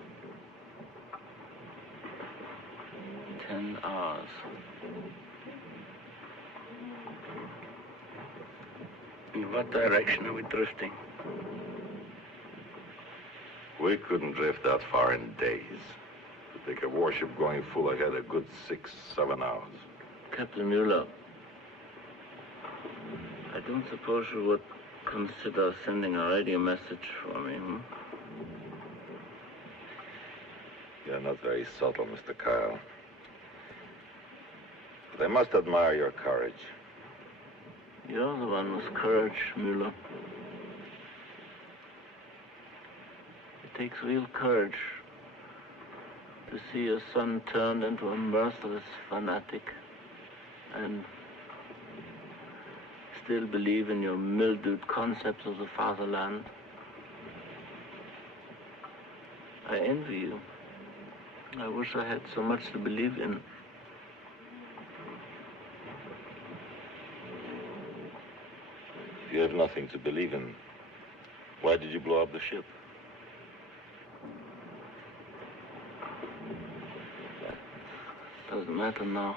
10 hours. In what direction are we drifting? We couldn't drift that far in days. It would take a warship going full ahead a good 6, 7 hours. Captain Müller, I don't suppose you would consider sending a radio message for me, hmm? You're not very subtle, Mr. Kyle. But I must admire your courage. You're the one with courage, Müller. It takes real courage to see your son turned into a merciless fanatic and still believe in your mildewed concepts of the fatherland. I envy you. I wish I had so much to believe in. If you have nothing to believe in, why did you blow up the ship? Doesn't matter now.